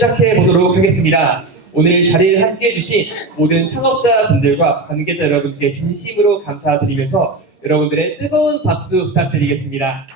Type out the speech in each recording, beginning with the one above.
시작해 보도록 하겠습니다. 오늘 자리를 함께 해주신 모든 창업자분들과 관계자 여러분께 진심으로 감사드리면서 여러분들의 뜨거운 박수 부탁드리겠습니다.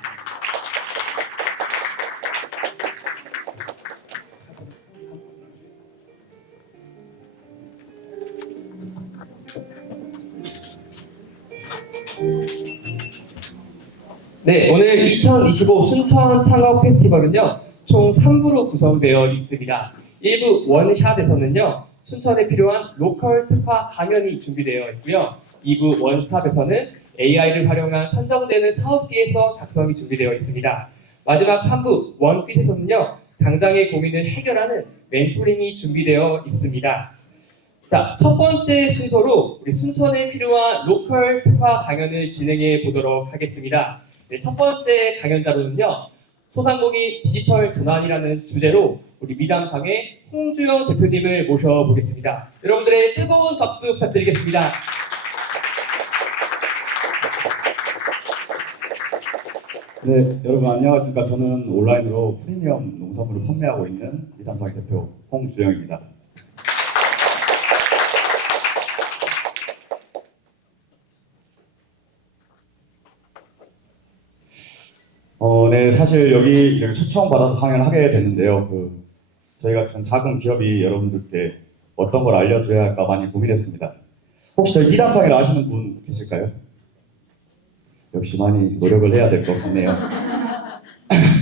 네, 오늘 2025 순천 창업 페스티벌은요, 총 3부로 구성되어 있습니다. 1부 원샷에서는요, 순천에 필요한 로컬 특화 강연이 준비되어 있고요. 2부 원스톱에서는 AI를 활용한 선정되는 사업계에서 작성이 준비되어 있습니다. 마지막 3부 원핏에서는요, 당장의 고민을 해결하는 멘토링이 준비되어 있습니다. 자, 첫 번째 순서로 우리 순천에 필요한 로컬 특화 강연을 진행해 보도록 하겠습니다. 네, 첫 번째 강연자로는요, 소상공인 디지털 전환이라는 주제로 우리 미담상의 홍주영 대표님을 모셔보겠습니다. 여러분들의 뜨거운 박수 부탁드리겠습니다. 네, 여러분 안녕하십니까. 저는 온라인으로 프리미엄 농산물을 판매하고 있는 미담상 대표 홍주영입니다. 네, 사실 여기 이렇게 초청받아서 강연을 하게 됐는데요. 저희 같은 작은 기업이 여러분들께 어떤 걸 알려드려야 할까 많이 고민했습니다. 혹시 저희 미담상을 아시는 분 계실까요? 역시 많이 노력을 해야 될 것 같네요.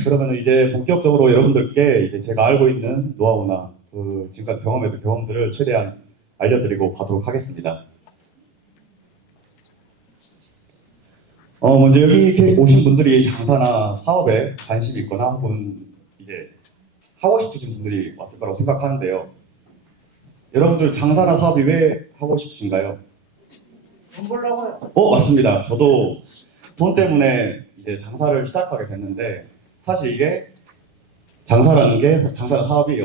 그러면 이제 본격적으로 여러분들께 이제 제가 알고 있는 노하우나 지금까지 경험했던 경험들을 최대한 알려드리고 가도록 하겠습니다. 먼저 여기 오신 분들이 장사나 사업에 관심이 있거나 혹은 이제 하고 싶으신 분들이 왔을 거라고 생각하는데요. 여러분들 장사나 사업이 왜 하고 싶으신가요? 돈 벌려고요. 맞습니다. 저도 돈 때문에 이제 장사를 시작하게 됐는데 사실 이게 장사라는 게 장사나 사업이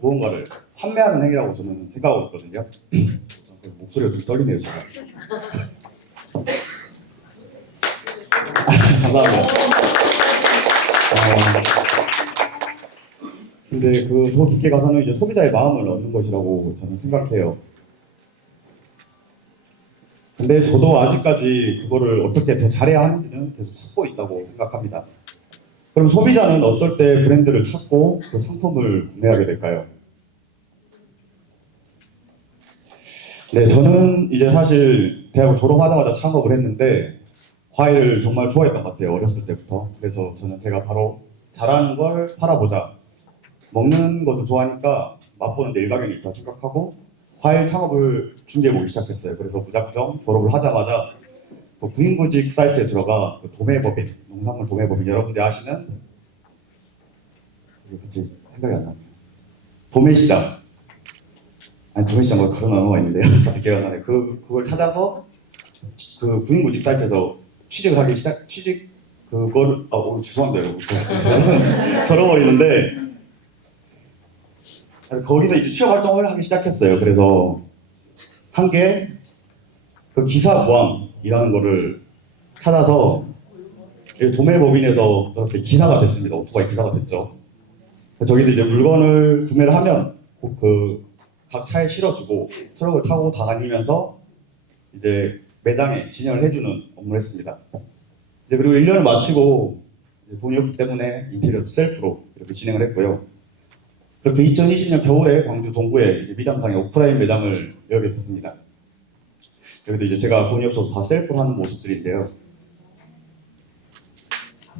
무언가를 판매하는 행위라고 저는 생각하고 있거든요. 목소리가 좀 떨리네요, 제가. 감사합니다. 근데 더 깊게 가서는 이제 소비자의 마음을 얻는 것이라고 저는 생각해요. 근데 저도 아직까지 그거를 어떻게 더 잘해야 하는지는 계속 찾고 있다고 생각합니다. 그럼 소비자는 어떨 때 브랜드를 찾고 그 상품을 구매하게 될까요? 네, 저는 이제 사실 대학을 졸업하자마자 창업을 했는데 과일을 정말 좋아했던 것 같아요. 어렸을 때부터. 그래서 제가 바로 잘하는 걸 팔아보자. 먹는 것을 좋아하니까 맛보는 데 일가견이 있다 생각하고 과일 창업을 준비해보기 시작했어요. 그래서 무작정 졸업을 하자마자 구인구직 사이트에 들어가 도매법인, 농산물 도매법인, 여러분들이 아시는 생각이 안 나네요. 도매시장. 아니 도매시장 뭐 다른 언어가 있는데요. 기억이 안 나네. 그걸 찾아서 구인구직 사이트에서 취직을 하기 죄송합니다 여러분. 저러버리는데 거기서 이제 취업 활동을 하기 시작했어요. 그래서 한 게 기사부함이라는 거를 찾아서 도매법인에서 그렇게 기사가 됐습니다. 오토바이 기사가 됐죠. 저기서 이제 물건을 구매를 하면 각 차에 실어주고 트럭을 타고 다니면서 이제 매장에 진열을 해주는 업무를 했습니다. 그리고 1년을 마치고 돈이 없기 때문에 인테리어도 셀프로 이렇게 진행을 했고요. 그렇게 2020년 겨울에 광주 동구에 이제 미담상의 오프라인 매장을 열게 됐습니다. 여기도 이제 제가 돈이 없어서 다 셀프로 하는 모습들인데요.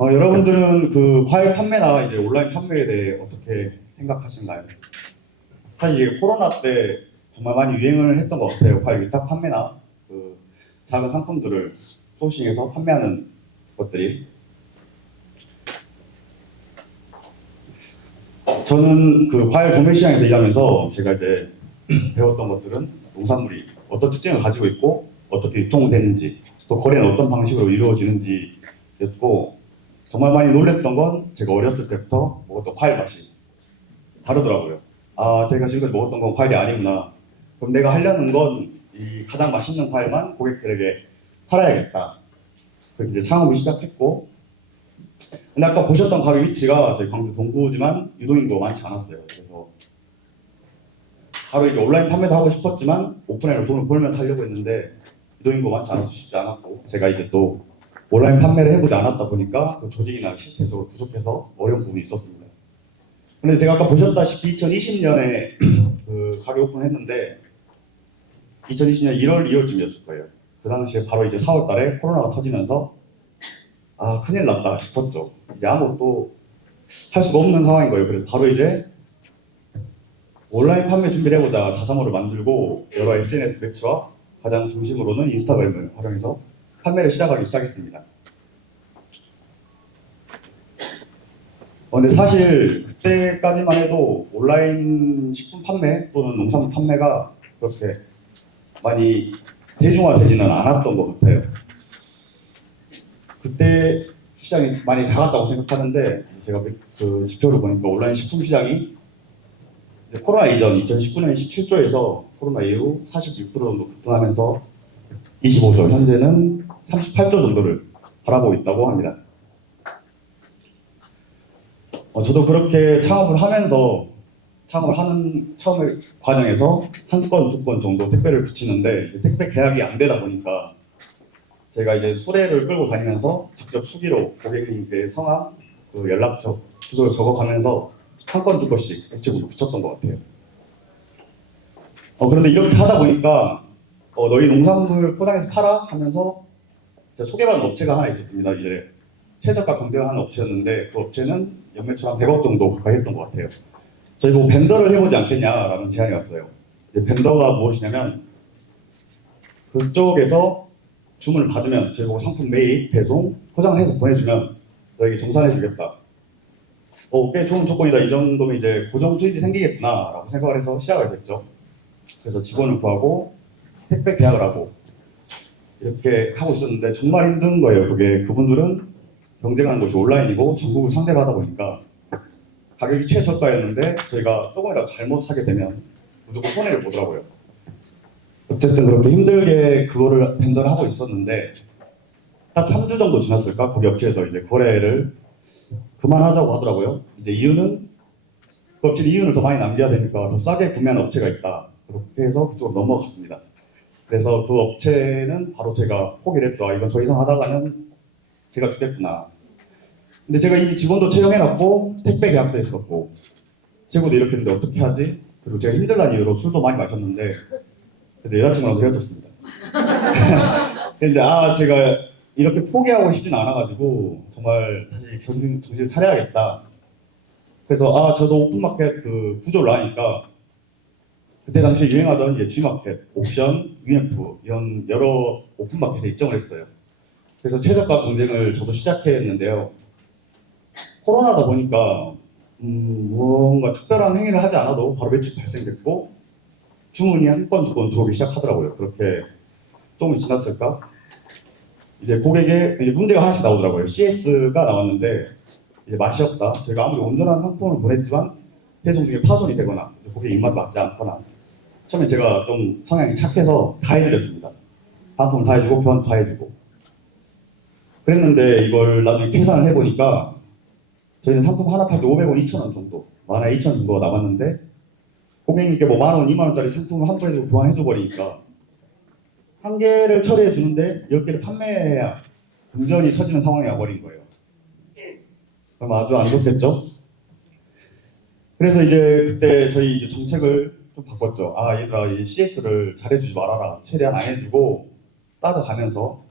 여러분들은 과일 판매나 이제 온라인 판매에 대해 어떻게 생각하신가요? 사실 이게 코로나 때 정말 많이 유행을 했던 것 같아요. 과일 위탁 판매나 작은 상품들을 소싱해서 판매하는 것들이. 저는 과일 도매 시장에서 일하면서 제가 이제 배웠던 것들은 농산물이 어떤 특징을 가지고 있고 어떻게 유통되는지 또 거래는 어떤 방식으로 이루어지는지였고 정말 많이 놀랬던 건 제가 어렸을 때부터 먹었던 과일 맛이 다르더라고요. 제가 지금까지 먹었던 건 과일이 아니구나. 그럼 내가 하려는 건 이 가장 맛있는 과일만 고객들에게 팔아야겠다. 그렇게 이제 창업을 시작했고 근데 아까 보셨던 가게 위치가 저희 광주 동구지만 유동인구가 많지 않았어요. 그래서 바로 이제 온라인 판매도 하고 싶었지만 오프라인으로 돈을 벌면서 하려고 했는데 유동인구가 많지 않아서 쉽지 않았고, 제가 이제 또 온라인 판매를 해보지 않았다 보니까 그 조직이나 시스템적으로 부족해서 어려운 부분이 있었습니다. 근데 제가 아까 보셨다시피 2020년에 그 가게 오픈했는데 2020년 1월, 2월쯤이었을 거예요. 그 당시에 바로 이제 4월 달에 코로나가 터지면서 아, 큰일 났다 싶었죠. 이제 아무것도 할 수가 없는 상황인 거예요. 그래서 바로 이제 온라인 판매 준비를 해보자 자사모를 만들고 여러 SNS 매체와 가장 중심으로는 인스타그램을 활용해서 판매를 시작하기 시작했습니다. 근데 사실 그때까지만 해도 온라인 식품 판매 또는 농산물 판매가 그렇게 많이 대중화되지는 않았던 것 같아요. 그때 시장이 많이 작았다고 생각하는데 제가 그 지표를 보니까 온라인 식품 시장이 코로나 이전 2019년 17조에서 코로나 이후 46% 정도 급등하면서 25조, 현재는 38조 정도를 바라보고 있다고 합니다. 저도 그렇게 창업을 하면서 창업을 하는 처음에 과정에서 한 건, 두 건 정도 택배를 붙이는데 택배 계약이 안 되다 보니까 제가 이제 수레를 끌고 다니면서 직접 수기로 고객님께 성함, 그 연락처, 주소를 적어가면서 한 건, 두 건씩 우체국에 붙였던 것 같아요. 그런데 이렇게 하다 보니까 너희 농산물 포장해서 팔아? 하면서 소개받은 업체가 하나 있었습니다. 이제 최저가 경쟁하는 업체였는데 그 업체는 연매출 한 100억 정도 가까이 했던 것 같아요. 저희 보고 벤더를 해보지 않겠냐라는 제안이 왔어요. 벤더가 무엇이냐면 그쪽에서 주문을 받으면 저희 보고 상품 매입, 배송, 포장해서 보내주면 너에게 정산해주겠다. 꽤 좋은 조건이다. 이 정도면 이제 고정 수익이 생기겠구나라고 생각을 해서 시작을 했죠. 그래서 직원을 구하고 택배 계약을 하고 이렇게 하고 있었는데 정말 힘든 거예요. 그분들은 경쟁하는 곳이 온라인이고 전국을 상대로 하다 보니까 가격이 최저가였는데 저희가 조금이라도 잘못 사게 되면 무조건 손해를 보더라고요. 어쨌든 그렇게 힘들게 그거를 벤더를 하고 있었는데 딱 3주 정도 지났을까? 거기 업체에서 이제 거래를 그만하자고 하더라고요. 이제 이유는 그 업체는 이윤을 더 많이 남겨야 되니까 더 싸게 구매하는 업체가 있다. 그렇게 해서 그쪽으로 넘어갔습니다. 그래서 그 업체는 바로 제가 포기를 했죠. 이건 더 이상 하다가는 제가 죽겠구나. 근데 제가 이미 직원도 채용해놨고 택배 계약도 했었고 재고도 이렇게 했는데 어떻게 하지? 그리고 제가 힘들다는 이유로 술도 많이 마셨는데 그래서 여자친구랑 헤어졌습니다. 근데 제가 이렇게 포기하고 싶진 않아가지고 정말 다시 정신을 차려야겠다. 그래서 저도 오픈마켓 그 구조를 아니까 그때 당시에 유행하던 이제 G마켓, 옥션, UMF 이런 여러 오픈마켓에 입점을 했어요. 그래서 최저가 경쟁을 저도 시작했는데요. 코로나다 보니까 뭔가 특별한 행위를 하지 않아도 바로 매출 발생됐고 주문이 한 건, 두 건 들어오기 시작하더라고요. 그렇게 조금 지났을까? 이제 고객에 이제 문제가 하나씩 나오더라고요. CS가 나왔는데 이제 맛이 없다. 저희가 아무리 온전한 상품을 보냈지만 배송 중에 파손이 되거나 고객 입맛에 맞지 않거나 처음에 제가 좀 성향이 착해서 다 해드렸습니다. 상품 다 해주고 교환 다 해주고 그랬는데 이걸 나중에 계산을 해보니까 저희는 상품 하나 팔 때 500원, 2,000원 정도 만화에 2,000원 정도가 남았는데 고객님께 뭐 만원, 2만원짜리 상품을 한 번에 교환해줘 버리니까 한 개를 처리해 주는데 10개를 판매해야 금전이 처지는 상황이 와버린 거예요. 그럼 아주 안 좋겠죠? 그래서 이제 그때 저희 이제 정책을 좀 바꿨죠. 얘들아, 이 CS를 잘해주지 말아라. 최대한 안 해주고 따져가면서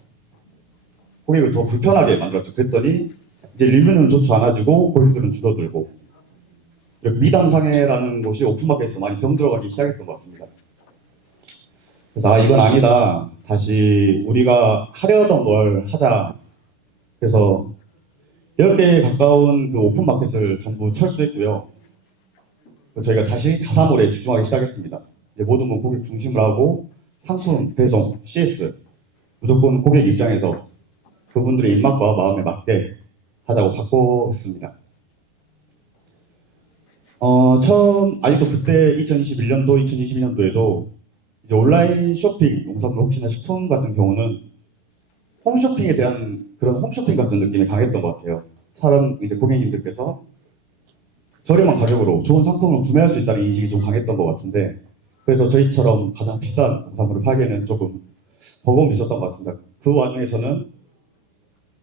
고객을 더 불편하게 만들었죠. 그랬더니 이제 리뷰는 조차 안 해주고 고객들은 줄어들고 이렇게 미담상해라는 곳이 오픈마켓에서 많이 병들어가기 시작했던 것 같습니다. 그래서 이건 아니다. 다시 우리가 하려던 걸 하자. 그래서 10개에 가까운 그 오픈마켓을 전부 철수했고요. 저희가 다시 자사몰에 집중하기 시작했습니다. 이제 모든 건 고객 중심으로 하고 상품, 배송, CS 무조건 고객 입장에서 그분들의 입맛과 마음에 맞게 하자고 바꿨습니다. 아직도 그때 2021년도, 2022년도에도 이제 온라인 쇼핑, 농산물 혹시나 식품 같은 경우는 홈쇼핑에 대한 그런 홈쇼핑 같은 느낌이 강했던 것 같아요. 사람 이제 고객님들께서 저렴한 가격으로 좋은 상품을 구매할 수 있다는 인식이 좀 강했던 것 같은데 그래서 저희처럼 가장 비싼 농산물을 팔기에는 조금 버거움이 있었던 것 같습니다. 그 와중에 저는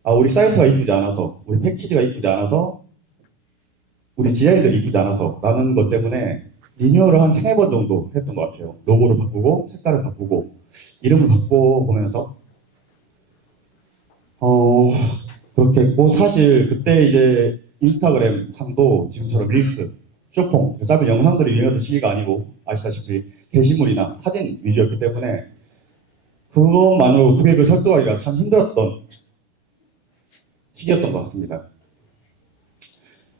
우리 사이트가 이쁘지 않아서 우리 패키지가 이쁘지 않아서 우리 디자인들이 이쁘지 않아서 라는 것 때문에 리뉴얼을 한 3-4번 정도 했던 것 같아요. 로고를 바꾸고 색깔을 바꾸고 이름을 바꿔보면서 그렇게 했고 사실 그때 이제 인스타그램 상도 지금처럼 릴스, 쇼폼, 짧은 영상들이 유행하던 시기가 아니고 아시다시피 게시물이나 사진 위주였기 때문에 그것만으로 고객을 설득하기가 참 힘들었던 시기였던 것 같습니다.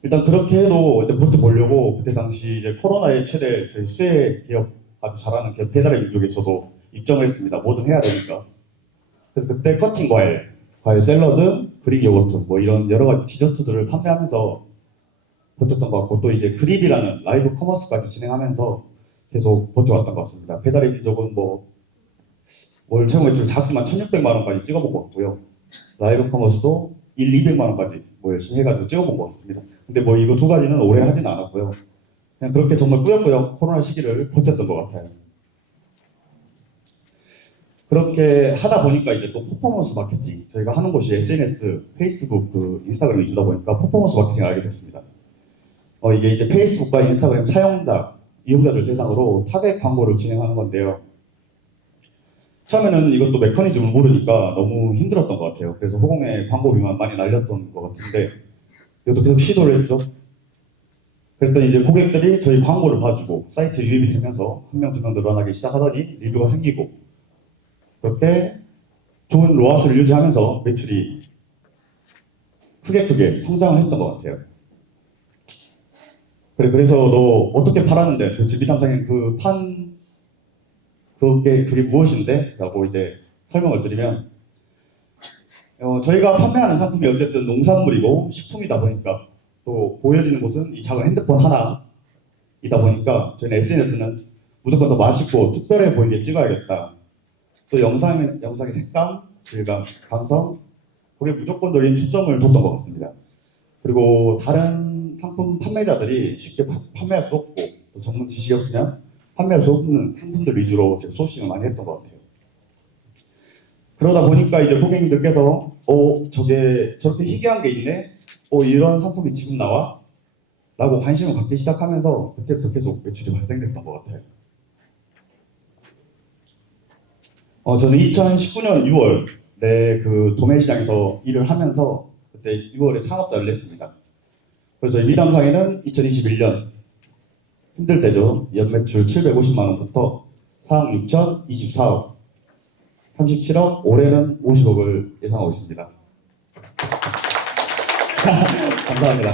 일단 그렇게 해도 이제 버텨보려고 그때 당시 이제 코로나의 최대 저희 수혜 기업 아주 잘하는 기업 배달의 민족에서도 입점을 했습니다. 뭐든 해야 되니까. 그래서 그때 커팅 과일 샐러드, 그릭 요거트 뭐 이런 여러 가지 디저트들을 판매하면서 버텼던 것 같고 또 이제 그립이라는 라이브 커머스까지 진행하면서 계속 버텨왔던 것 같습니다. 배달의 민족은 월 채용 매출 작지만 1,600만 원까지 찍어본 것 같고요. 라이브 커머스도 200만 원까지 열심히 해가지고 찍어본 것 같습니다. 근데 이거 두 가지는 오래 하진 않았고요. 그냥 그렇게 정말 꾸역꾸역 코로나 시기를 버텼던 것 같아요. 그렇게 하다 보니까 이제 또 퍼포먼스 마케팅 저희가 하는 곳이 SNS, 페이스북, 인스타그램 위주다 보니까 퍼포먼스 마케팅을 알게 됐습니다. 이게 이제 페이스북과 인스타그램 이용자들 대상으로 타겟 광고를 진행하는 건데요. 처음에는 이것도 메커니즘을 모르니까 너무 힘들었던 것 같아요. 그래서 호공에 광고비만 많이 날렸던 것 같은데 이것도 계속 시도를 했죠. 그랬더니 이제 고객들이 저희 광고를 봐주고 사이트 유입이 되면서 1명, 2명 늘어나기 시작하더니 리뷰가 생기고 그렇게 좋은 로아스를 유지하면서 매출이 크게 성장을 했던 것 같아요. 그래서 너 어떻게 팔았는데 도대체 미담상인 그게 무엇인데? 라고 이제 설명을 드리면 저희가 판매하는 상품이 어쨌든 농산물이고 식품이다 보니까 또 보여지는 곳은 이 작은 핸드폰 하나이다 보니까 저희는 SNS는 무조건 더 맛있고 특별해 보이게 찍어야겠다. 또 영상의 색감, 질감, 감성 거기에 무조건적인 초점을 뒀던 것 같습니다. 그리고 다른 상품 판매자들이 쉽게 판매할 수 없고 또 전문 지식이 없으면 판매할 수 없는 상품들 위주로 제가 소싱을 많이 했던 것 같아요. 그러다 보니까 이제 고객님들께서 저게 저렇게 희귀한 게 있네? 이런 상품이 지금 나와? 라고 관심을 갖기 시작하면서 그때부터 계속 매출이 발생됐던 것 같아요. 저는 2019년 6월에 그 도매시장에서 일을 하면서 그때 6월에 창업자를 냈습니다. 그래서 저희 미담상에는 2021년 힘들 때죠. 연매출 750만 원부터 4억 6천, 24억, 37억, 올해는 50억을 예상하고 있습니다. 감사합니다.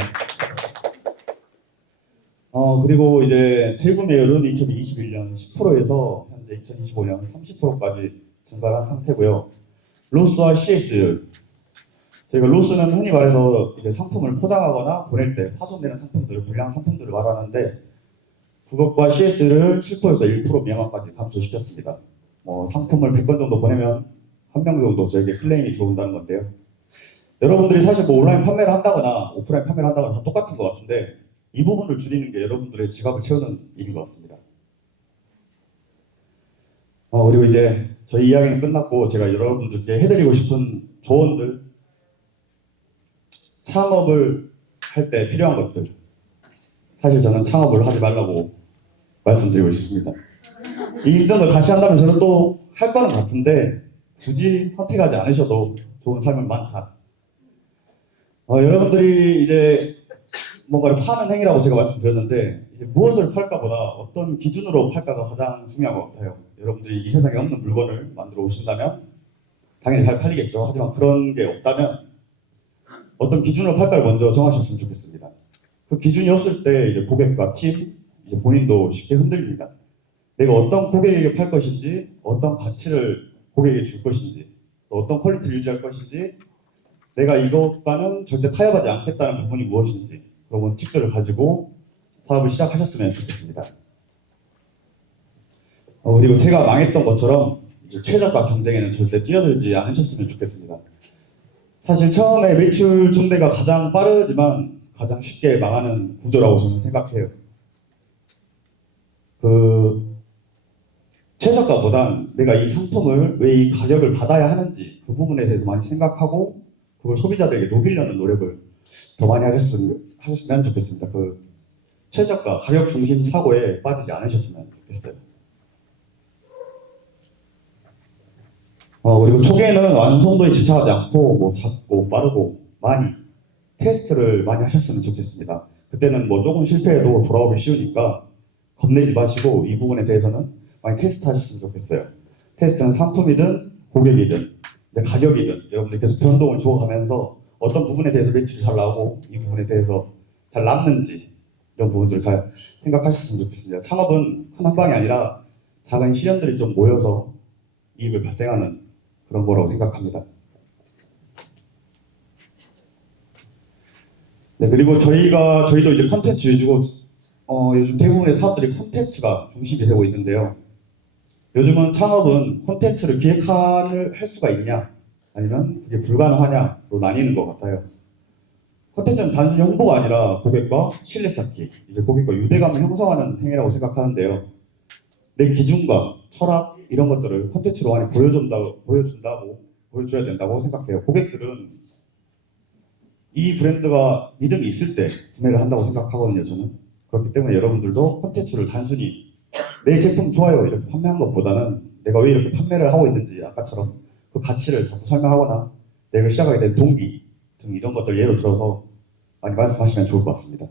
그리고 이제 재구매율은 2021년 10%에서 현재 2025년 30%까지 증가한 상태고요. 로스와 CS율. 저희가 로스는 흔히 말해서 이제 상품을 포장하거나 보낼 때 파손되는 상품들, 불량 상품들을 말하는데 그것과 CS를 7%에서 1% 미만까지 감소시켰습니다. 상품을 100건 정도 보내면 1명 정도 저에게 클레임이 들어온다는 건데요. 여러분들이 사실 온라인 판매를 한다거나 오프라인 판매를 한다거나 다 똑같은 것 같은데 이 부분을 줄이는 게 여러분들의 지갑을 채우는 일인 것 같습니다. 그리고 이제 저희 이야기는 끝났고 제가 여러분들께 해드리고 싶은 조언들, 창업을 할 때 필요한 것들. 사실 저는 창업을 하지 말라고 말씀드리고 싶습니다. 이 힘든 걸 다시 한다면 저는 또 할 거는 같은데 굳이 선택하지 않으셔도 좋은 삶은 많다. 여러분들이 이제 뭔가를 파는 행위라고 제가 말씀드렸는데 이제 무엇을 팔까보다 어떤 기준으로 팔까가 가장 중요한 것 같아요. 여러분들이 이 세상에 없는 물건을 만들어 오신다면 당연히 잘 팔리겠죠. 하지만 그런 게 없다면 어떤 기준으로 팔까를 먼저 정하셨으면 좋겠습니다. 그 기준이 없을 때 이제 고객과 팀, 이제 본인도 쉽게 흔들립니다. 내가 어떤 고객에게 팔 것인지, 어떤 가치를 고객에게 줄 것인지, 또 어떤 퀄리티를 유지할 것인지, 내가 이것과는 절대 타협하지 않겠다는 부분이 무엇인지 그런 원칙들을 가지고 사업을 시작하셨으면 좋겠습니다. 그리고 제가 망했던 것처럼 이제 최저가 경쟁에는 절대 뛰어들지 않으셨으면 좋겠습니다. 사실 처음에 매출 증대가 가장 빠르지만 가장 쉽게 망하는 구조라고 저는 생각해요. 그 최저가보단 내가 이 상품을 왜 이 가격을 받아야 하는지 그 부분에 대해서 많이 생각하고 그걸 소비자들에게 녹이려는 노력을 더 많이 하셨으면 좋겠습니다. 그 최저가 가격 중심 사고에 빠지지 않으셨으면 좋겠어요. 그리고 초기에는 완성도에 집착하지 않고 뭐 작고 빠르고 많이 테스트를 많이 하셨으면 좋겠습니다. 그때는 뭐 조금 실패해도 돌아오기 쉬우니까 겁내지 마시고 이 부분에 대해서는 많이 테스트 하셨으면 좋겠어요. 테스트는 상품이든 고객이든 가격이든 여러분들 계속 변동을 주어가면서 어떤 부분에 대해서 매출이 잘 나오고 이 부분에 대해서 잘 남는지 이런 부분들을 잘 생각하셨으면 좋겠습니다. 창업은 한 방이 아니라 작은 실현들이 좀 모여서 이익을 발생하는 그런 거라고 생각합니다. 네, 그리고 저희도 이제 콘텐츠 위주고 요즘 대부분의 사업들이 콘텐츠가 중심이 되고 있는데요. 요즘은 창업은 콘텐츠를 할 수가 있냐 아니면 그게 불가능하냐로 나뉘는 것 같아요. 콘텐츠는 단순히 홍보가 아니라 고객과 신뢰 쌓기, 이제 고객과 유대감을 형성하는 행위라고 생각하는데요. 내 기준과 철학 이런 것들을 콘텐츠로 많이 보여줘야 된다고 생각해요. 고객들은 이 브랜드가 믿음이 있을 때 구매를 한다고 생각하거든요, 저는. 그렇기 때문에 여러분들도 콘텐츠를 단순히 내 제품 좋아요 이렇게 판매한 것보다는 내가 왜 이렇게 판매를 하고 있는지 아까처럼 그 가치를 자꾸 설명하거나 내가 시작하게 된 동기 등 이런 것들 예로 들어서 많이 말씀하시면 좋을 것 같습니다.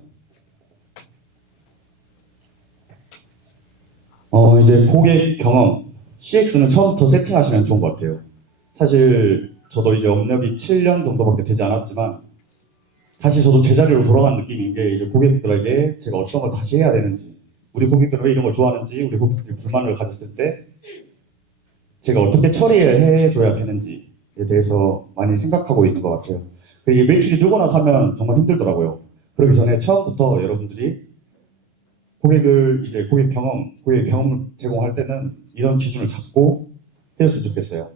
이제 고객 경험 CX는 처음부터 세팅하시면 좋은 것 같아요. 사실 저도 이제 업력이 7년 정도밖에 되지 않았지만 다시 저도 제자리로 돌아간 느낌인 게 이제 고객들에게 제가 어떤 걸 다시 해야 되는지 우리 고객들은 왜 이런 걸 좋아하는지 우리 고객들이 불만을 가졌을 때 제가 어떻게 처리해줘야 되는지에 대해서 많이 생각하고 있는 것 같아요. 이게 매출이 늘거나 사면 정말 힘들더라고요. 그러기 전에 처음부터 여러분들이 고객 경험을 제공할 때는 이런 기준을 잡고 해줬으면 좋겠어요.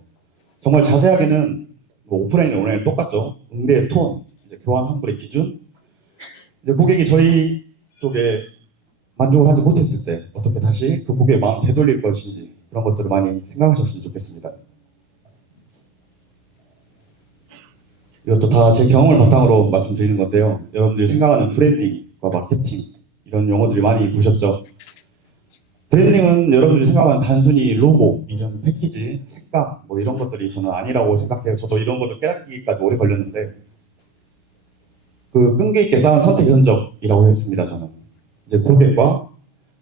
정말 자세하게는 뭐 오프라인이나 온라인 똑같죠. 응대의 톤, 이제 교환 환불의 기준. 이제 고객이 저희 쪽에 만족을 하지 못했을 때 어떻게 다시 그 고객의 마음 되돌릴 것인지 그런 것들을 많이 생각하셨으면 좋겠습니다. 이것도 다 제 경험을 바탕으로 말씀드리는 건데요. 여러분들이 생각하는 브랜딩과 마케팅 이런 용어들이 많이 보셨죠? 브랜딩은 여러분들이 생각하는 단순히 로고, 이름, 패키지, 색감 뭐 이런 것들이 저는 아니라고 생각해요. 저도 이런 것들 깨닫기까지 오래 걸렸는데 그 끈기 있게 쌓은 선택의 흔적이라고 했습니다. 저는 이제 고객과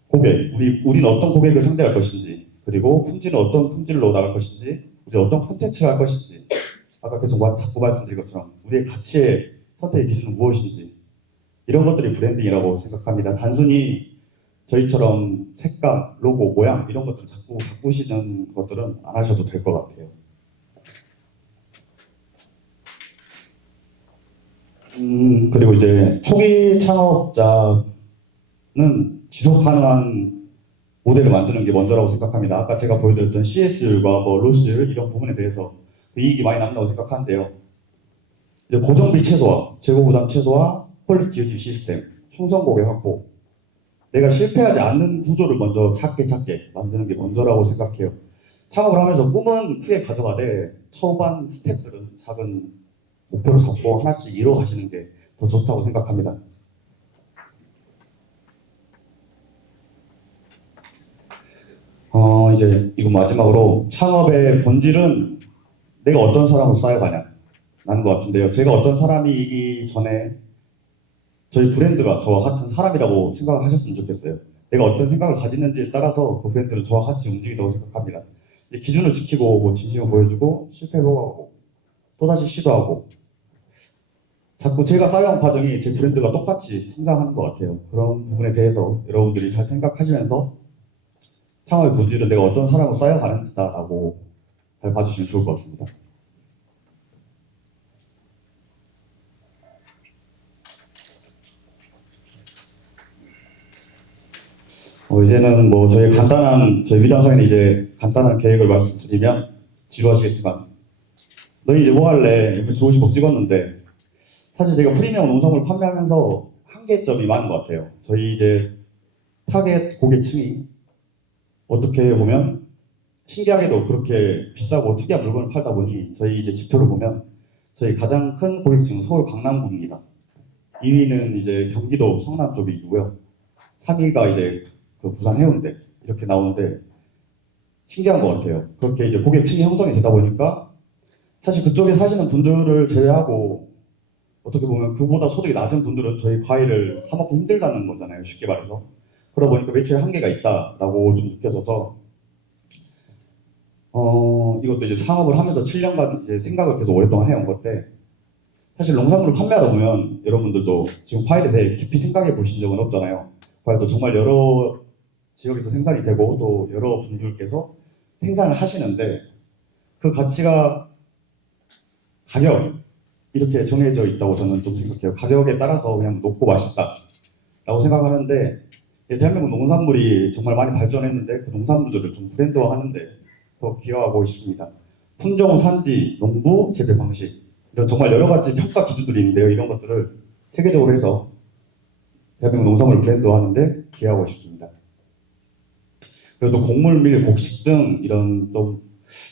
우리는 어떤 고객을 상대할 것인지 그리고 품질은 어떤 품질로 나갈 것인지 우리 어떤 콘텐츠를 할 것인지 아까 계속 자꾸 말씀드린 것처럼 우리의 가치의 선택의 기준은 무엇인지 이런 것들이 브랜딩이라고 생각합니다. 단순히 저희처럼 색감, 로고, 모양 이런 것들을 자꾸 바꾸시는 것들은 안 하셔도 될 것 같아요. 그리고 이제 초기 창업자는 지속 가능한 모델을 만드는 게 먼저라고 생각합니다. 아까 제가 보여드렸던 CS율과 뭐 로스율 이런 부분에 대해서 이익이 많이 남는다고 생각하는데요. 이제 고정비 최소화, 재고 부담 최소화, 퀄리티 유지 시스템, 충성 고객 확보. 내가 실패하지 않는 구조를 먼저 작게 만드는 게 먼저라고 생각해요. 창업을 하면서 꿈은 크게 가져가되 초반 스텝들은 작은 목표를 잡고 하나씩 이뤄가시는 게 더 좋다고 생각합니다. 이제 이거 마지막으로 창업의 본질은 내가 어떤 사람을 쌓여가냐 라는 것 같은데요. 제가 어떤 사람이기 전에 저희 브랜드가 저와 같은 사람이라고 생각을 하셨으면 좋겠어요. 내가 어떤 생각을 가지는지에 따라서 그 브랜드는 저와 같이 움직인다고 생각합니다. 이제 기준을 지키고 뭐 진심을 보여주고 실패해보고 또다시 시도하고 자꾸 제가 쌓여온 과정이 제 브랜드가 똑같이 성장하는 것 같아요. 그런 부분에 대해서 여러분들이 잘 생각하시면서 창업의 본질은 내가 어떤 사람으로 쌓여가는지다라고 잘 봐주시면 좋을 것 같습니다. 이제는 뭐 저희 미장성에는 이제 간단한 계획을 말씀드리면 지루하시겠지만 너희 이제 뭐 할래? 이러면서 50억 찍었는데 사실 제가 프리미엄 농산물 판매하면서 한계점이 많은 것 같아요. 저희 이제 타겟 고객층이 어떻게 보면 신기하게도 그렇게 비싸고 특이한 물건을 팔다 보니 저희 이제 지표를 보면 저희 가장 큰 고객층은 서울 강남구입니다. 2위는 이제 경기도 성남 쪽이고요. 3위가 이제 그 부산 해운대 이렇게 나오는데 신기한 것 같아요. 그렇게 이제 고객층이 형성이 되다 보니까 사실 그쪽에 사시는 분들을 제외하고 어떻게 보면 그보다 소득이 낮은 분들은 저희 과일을 사 먹기 힘들다는 거잖아요. 쉽게 말해서. 그러다 보니까 매출에 한계가 있다라고 좀 느껴져서 이것도 이제 상업을 하면서 7년간 이제 생각을 계속 오랫동안 해온 건데 사실 농산물을 판매하다 보면 여러분들도 지금 과일에 대해 깊이 생각해 보신 적은 없잖아요. 과일도 정말 여러 지역에서 생산이 되고 또 여러 분들께서 생산을 하시는데 그 가치가 가격 이렇게 정해져 있다고 저는 좀 생각해요. 가격에 따라서 그냥 높고 맛있다라고 생각하는데 대한민국 농산물이 정말 많이 발전했는데 그 농산물들을 좀 브랜드화하는데 더 기여하고 있습니다. 품종, 산지, 농부, 재배 방식 이런 정말 여러 가지 평가 기준들이 있는데요. 이런 것들을 세계적으로 해서 대한민국 농산물 브랜드화하는데 기여하고 싶습니다. 그리고 또 곡물 및 곡식 등 이런 좀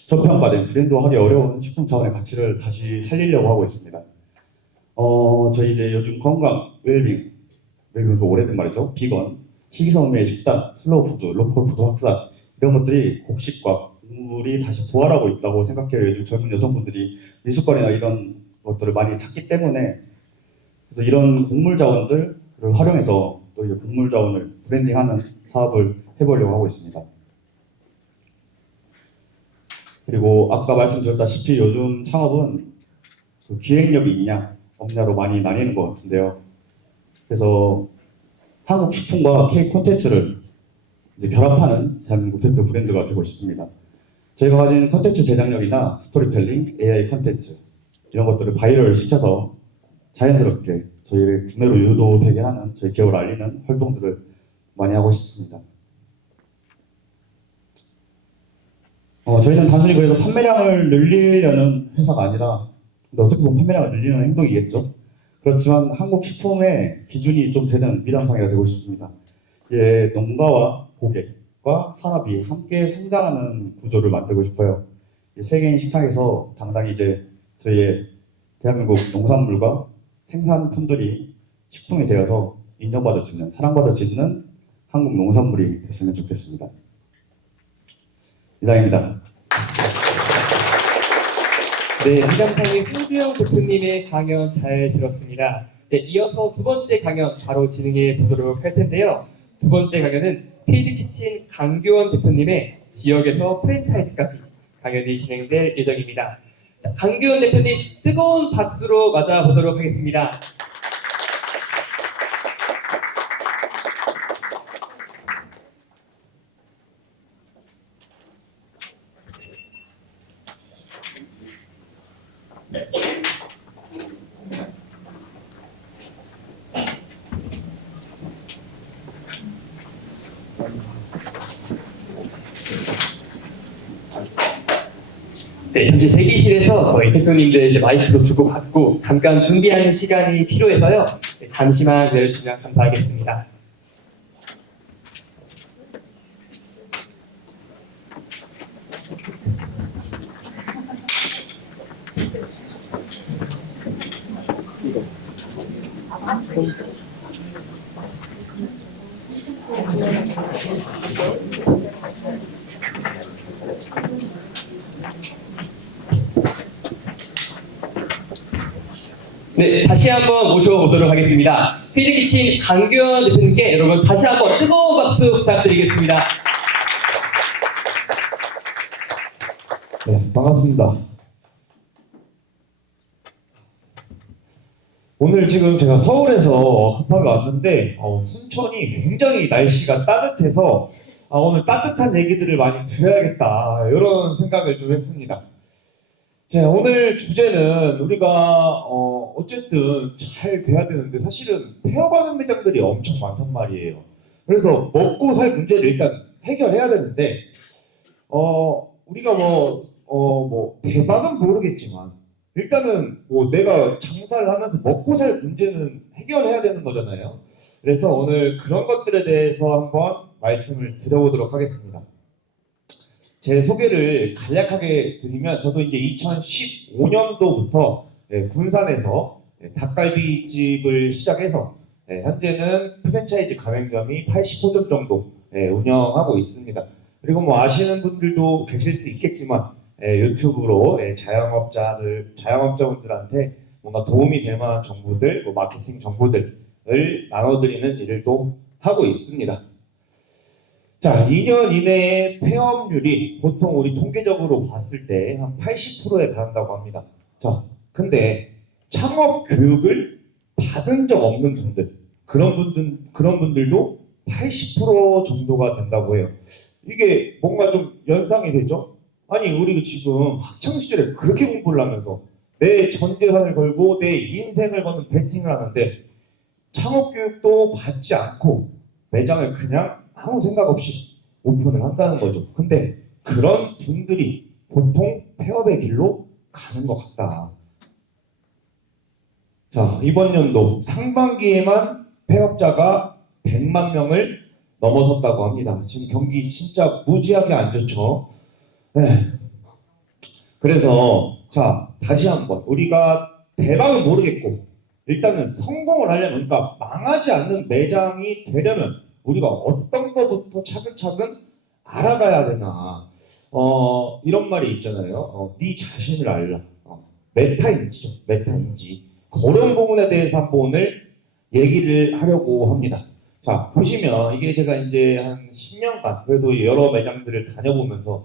저평가된 브랜드화하기 어려운 식품 차원의 가치를 다시 살리려고 하고 있습니다. 저희 이제 요즘 건강, 웰빙 좀 오래된 말이죠. 비건, 식이섬유의 식단, 슬로우 푸드, 로컬 푸드 확산 이런 것들이 곡식과 곡물이 다시 부활하고 있다고 생각해요. 요즘 젊은 여성분들이 미숫가루나 이런 것들을 많이 찾기 때문에 그래서 이런 곡물 자원들을 활용해서 또 이제 곡물 자원을 브랜딩하는 사업을 해보려고 하고 있습니다. 그리고 아까 말씀드렸다시피 요즘 창업은 그 기획력이 있냐 없냐로 많이 나뉘는 것 같은데요. 그래서 한국 식품과 K 콘텐츠를 이제 결합하는 대한민국 대표 브랜드가 되고 싶습니다. 저희가 가진 콘텐츠 제작력이나 스토리텔링, AI 콘텐츠 이런 것들을 바이럴 시켜서 자연스럽게 저희를 구매로 유도되게 하는 저희 기업을 알리는 활동들을 많이 하고 싶습니다. 저희는 단순히 그래서 판매량을 늘리려는 회사가 아니라 근데 어떻게 보면 판매량을 늘리는 행동이겠죠. 그렇지만 한국 식품의 기준이 좀 되는 미담상회가 되고 싶습니다. 이제 농가와 고객과 산업이 함께 성장하는 구조를 만들고 싶어요. 세계인 식탁에서 당당히 이제 저희의 대한민국 농산물과 생산품들이 식품이 되어서 인정받을 수 있는, 사랑받을 수 있는 한국 농산물이 됐으면 좋겠습니다. 이상입니다. 네, 미담상의 홍주영 대표님의 강연 잘 들었습니다. 네, 이어서 두 번째 강연 바로 진행해 보도록 할 텐데요. 두 번째 강연은 필드키친 강교원 대표님의 지역에서 프랜차이즈까지 강연이 진행될 예정입니다. 자, 강교원 대표님 뜨거운 박수로 맞아보도록 하겠습니다. 네, 잠시 대기실에서 저희 대표님들 이제 마이크도 주고받고 잠깐 준비하는 시간이 필요해서요. 네, 잠시만 기다려주시면 감사하겠습니다. 네, 다시 한번 모셔보도록 하겠습니다. 필드키친 강규현 대표님께 여러분 다시 한번 뜨거운 박수 부탁드리겠습니다. 네, 반갑습니다. 오늘 지금 제가 서울에서 급하게 왔는데 순천이 굉장히 날씨가 따뜻해서 오늘 따뜻한 얘기들을 많이 들어야겠다 이런 생각을 좀 했습니다. 자, 오늘 주제는 우리가 어쨌든 잘 돼야 되는데 사실은 폐업하는 매장들이 엄청 많단 말이에요. 그래서 먹고 살 문제를 일단 해결해야 되는데 우리가 뭐 대박은 모르겠지만 일단은 뭐 내가 장사를 하면서 먹고 살 문제는 해결해야 되는 거잖아요. 그래서 오늘 그런 것들에 대해서 한번 말씀을 드려보도록 하겠습니다. 제 소개를 간략하게 드리면 저도 이제 2015년도부터 군산에서 닭갈비집을 시작해서 현재는 프랜차이즈 가맹점이 85점 정도 운영하고 있습니다. 그리고 뭐 아시는 분들도 계실 수 있겠지만 유튜브로 자영업자분들한테 뭔가 도움이 될 만한 정보들, 뭐 마케팅 정보들을 나눠드리는 일도 하고 있습니다. 자, 2년 이내에 폐업률이 보통 우리 통계적으로 봤을 때 한 80%에 달한다고 합니다. 자, 근데 창업 교육을 받은 적 없는 분들, 그런 분들도 80% 정도가 된다고 해요. 이게 뭔가 좀 연상이 되죠? 아니, 우리가 지금 학창 시절에 그렇게 공부를 하면서 내 전 재산을 걸고 내 인생을 거는 베팅을 하는데 창업 교육도 받지 않고 매장을 그냥 아무 생각 없이 오픈을 한다는 거죠. 근데 그런 분들이 보통 폐업의 길로 가는 것 같다. 자, 이번 연도 상반기에만 폐업자가 100만 명을 넘어섰다고 합니다. 지금 경기 진짜 무지하게 안 좋죠. 네. 그래서 자, 다시 한번 우리가 대박은 모르겠고 일단은 성공을 하려면, 그러니까 망하지 않는 매장이 되려면 우리가 어떤 것부터 차근차근 알아가야 되나. 이런 말이 있잖아요. 네 자신을 알라. 메타인지죠. 메타인지. 그런 부분에 대해서 한번 오늘 얘기를 하려고 합니다. 자, 보시면 이게 제가 이제 한 10년간 그래도 여러 매장들을 다녀보면서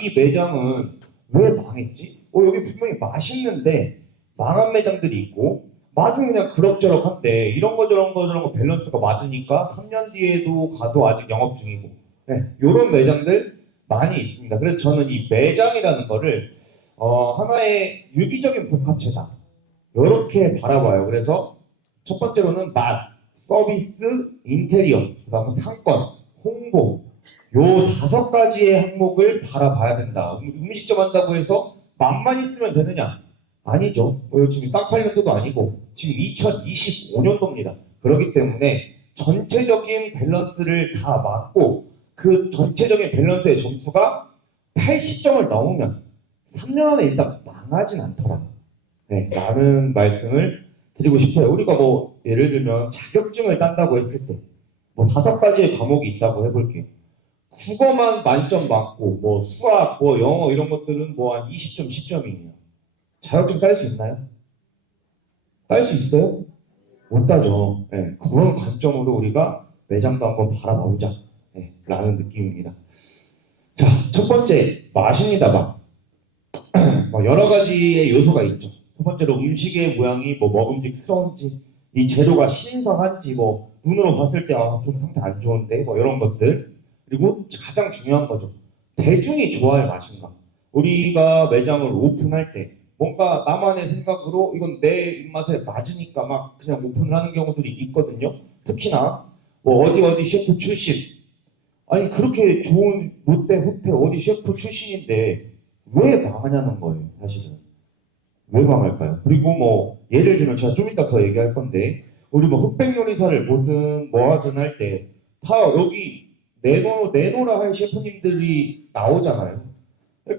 이 매장은 왜 망했지? 여기 분명히 맛있는데 망한 매장들이 있고 맛은 그냥 그럭저럭한데 이런 거 저런 거 밸런스가 맞으니까 3년 뒤에도 가도 아직 영업 중이고 이런 매장들 많이 있습니다. 그래서 저는 이 매장이라는 거를 하나의 유기적인 복합체다 이렇게 바라봐요. 그래서 첫 번째로는 맛, 서비스, 인테리어, 그다음에 상권, 홍보 요 5가지의 항목을 바라봐야 된다. 음식점 한다고 해서 맛만 있으면 되느냐? 아니죠. 지금 쌍팔년도도 아니고 지금 2025년도입니다. 그렇기 때문에 전체적인 밸런스를 다 맞고 그 전체적인 밸런스의 점수가 80점을 넘으면 3년 안에 일단 망하진 않더라. 라는 말씀을 드리고 싶어요. 우리가 뭐 예를 들면 자격증을 딴다고 했을 때 뭐 5가지의 과목이 있다고 해볼게요. 국어만 만점 맞고 뭐 수학, 뭐 영어 이런 것들은 뭐 한 20점, 10점이에요. 자격증 딸 수 있나요? 딸 수 있어요? 못 따죠. 그런 관점으로 우리가 매장도 한번 바라보자 라는 느낌입니다. 자, 첫 번째 맛입니다. 맛. 여러 가지의 요소가 있죠. 첫 번째로 음식의 모양이 뭐 먹음직스러운지, 이 재료가 신선한지, 뭐 눈으로 봤을 때 좀 상태 안 좋은데 뭐 이런 것들. 그리고 가장 중요한 거죠. 대중이 좋아할 맛인가. 우리가 매장을 오픈할 때 뭔가 나만의 생각으로 이건 내 입맛에 맞으니까 막 그냥 오픈을 하는 경우들이 있거든요. 특히나 뭐 어디 셰프 출신, 아니 그렇게 좋은 롯데 호텔 어디 셰프 출신인데 왜 망하냐는 거예요. 사실은 왜 망할까요? 그리고 뭐 예를 들면 제가 좀 이따 더 얘기할 건데 우리 뭐 흑백 요리사를 보든 뭐 하든 할 때 다 여기 내노라 할 셰프님들이 나오잖아요.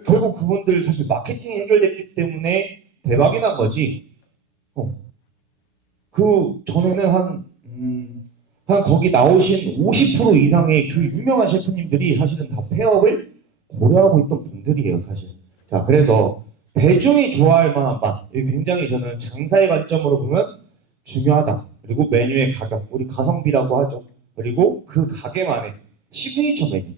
결국 그분들 사실 마케팅이 해결됐기 때문에 대박이 난 거지. 그 전에는 한 거기 나오신 50% 이상의 그 유명한 셰프님들이 사실은 다 폐업을 고려하고 있던 분들이에요, 사실. 자, 그래서 대중이 좋아할 만한 맛, 이게 굉장히 저는 장사의 관점으로 보면 중요하다. 그리고 메뉴의 가격, 우리 가성비라고 하죠. 그리고 그 가게만의 시그니처 메뉴.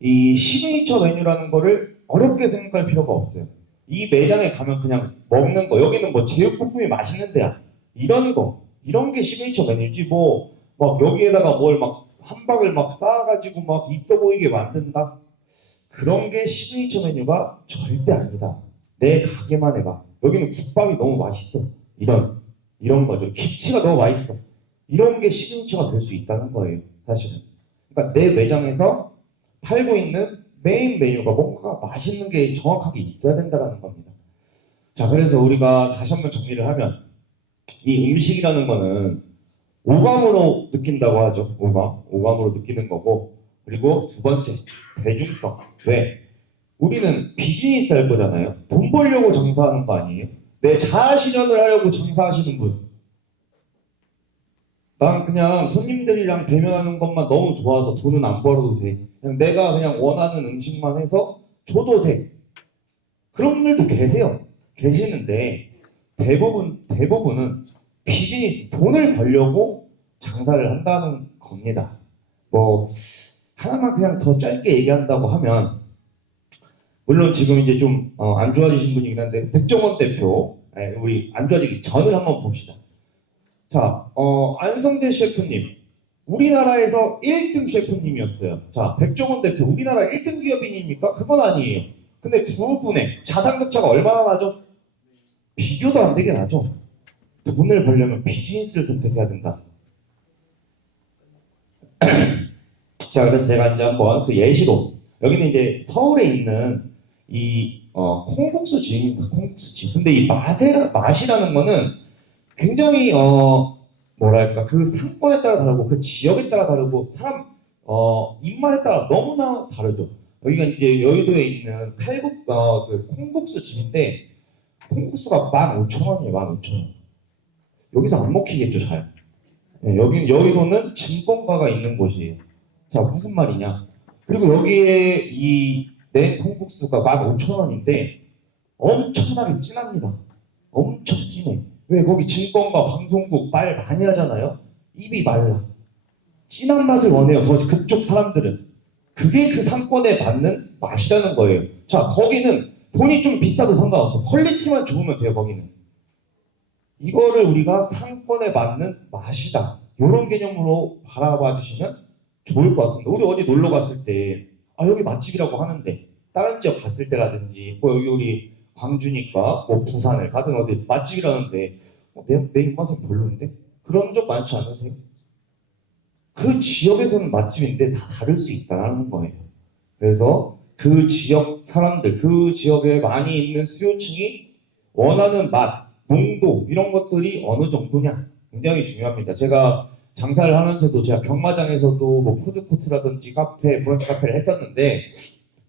이 시그니처 메뉴라는 거를 어렵게 생각할 필요가 없어요. 이 매장에 가면 그냥 먹는 거, 여기는 뭐 제육볶음이 맛있는 데야. 이런 게 시그니처 메뉴지 뭐 막 여기에다가 뭘 막 함박을 막 쌓아가지고 막 있어 보이게 만든다. 그런 게 시그니처 메뉴가 절대 아니다. 내 가게만의 맛. 여기는 국밥이 너무 맛있어. 이런 거죠. 김치가 너무 맛있어. 이런 게 시그니처가 될 수 있다는 거예요. 사실은. 그러니까 내 매장에서 팔고 있는 메인 메뉴가 뭔가 맛있는 게 정확하게 있어야 된다는 겁니다. 자, 그래서 우리가 다시 한번 정리를 하면 이 음식이라는 거는 오감으로 느낀다고 하죠. 오감으로 느끼는 거고, 그리고 두 번째, 대중성. 왜? 우리는 비즈니스 할 거잖아요. 돈 벌려고 장사하는 거 아니에요? 내 자아 실현을 하려고 장사하시는 분. 난 그냥 손님들이랑 대면하는 것만 너무 좋아서 돈은 안 벌어도 돼. 그냥 내가 그냥 원하는 음식만 해서 줘도 돼. 그런 분들도 계시는데 대부분은 비즈니스, 돈을 벌려고 장사를 한다는 겁니다. 뭐 하나만 그냥 더 짧게 얘기한다고 하면, 물론 지금 이제 좀 안 좋아지신 분이긴 한데, 백종원 대표, 우리 안 좋아지기 전을 한번 봅시다. 자, 안성재 셰프님, 우리나라에서 1등 셰프님이었어요. 자, 백종원 대표, 우리나라 1등 기업인입니까? 그건 아니에요. 근데 두 분의 자산가치가 얼마나 나죠? 비교도 안 되게 나죠. 돈을 벌려면 비즈니스를 선택해야 된다. 자, 그래서 제가 이제 한번 그 예시로, 여기는 이제 서울에 있는 이 콩국수집입니다. 콩국수집. 근데 이 맛이라는 거는 굉장히 뭐랄까, 그 상권에 따라 다르고 그 지역에 따라 다르고 사람 입맛에 따라 너무나 다르죠. 여기가 이제 여의도에 있는 그 콩국수집인데, 콩국수가 15,000원이에요. 15,000원. 여기서 안 먹히겠죠, 잘. 네, 여기서는 증권가가 있는 곳이에요. 자, 무슨 말이냐? 그리고 여기에 이 내 콩국수가 15,000원인데 엄청나게 진합니다. 엄청 진해. 왜? 거기 증권가, 방송국 말 많이 하잖아요. 입이 말라. 진한 맛을 원해요. 그쪽 사람들은. 그게 그 상권에 맞는 맛이라는 거예요. 자, 거기는 돈이 좀 비싸도 상관없어. 퀄리티만 좋으면 돼요, 거기는. 이거를 우리가 상권에 맞는 맛이다, 이런 개념으로 바라봐 주시면 좋을 것 같습니다. 우리 어디 놀러 갔을 때, 여기 맛집이라고 하는데, 다른 지역 갔을 때라든지, 뭐 여기 우리 광주니까 뭐 부산을 가든 어디 맛집이라는데 내 입맛은 별로인데? 그런 적 많지 않으세요? 그 지역에서는 맛집인데 다 다를 수 있다는 거예요. 그래서 그 지역 사람들, 그 지역에 많이 있는 수요층이 원하는 맛, 농도, 이런 것들이 어느 정도냐, 굉장히 중요합니다. 제가 장사를 하면서도 제가 병마장에서도 뭐 푸드코트라든지 카페, 브런치 카페를 했었는데,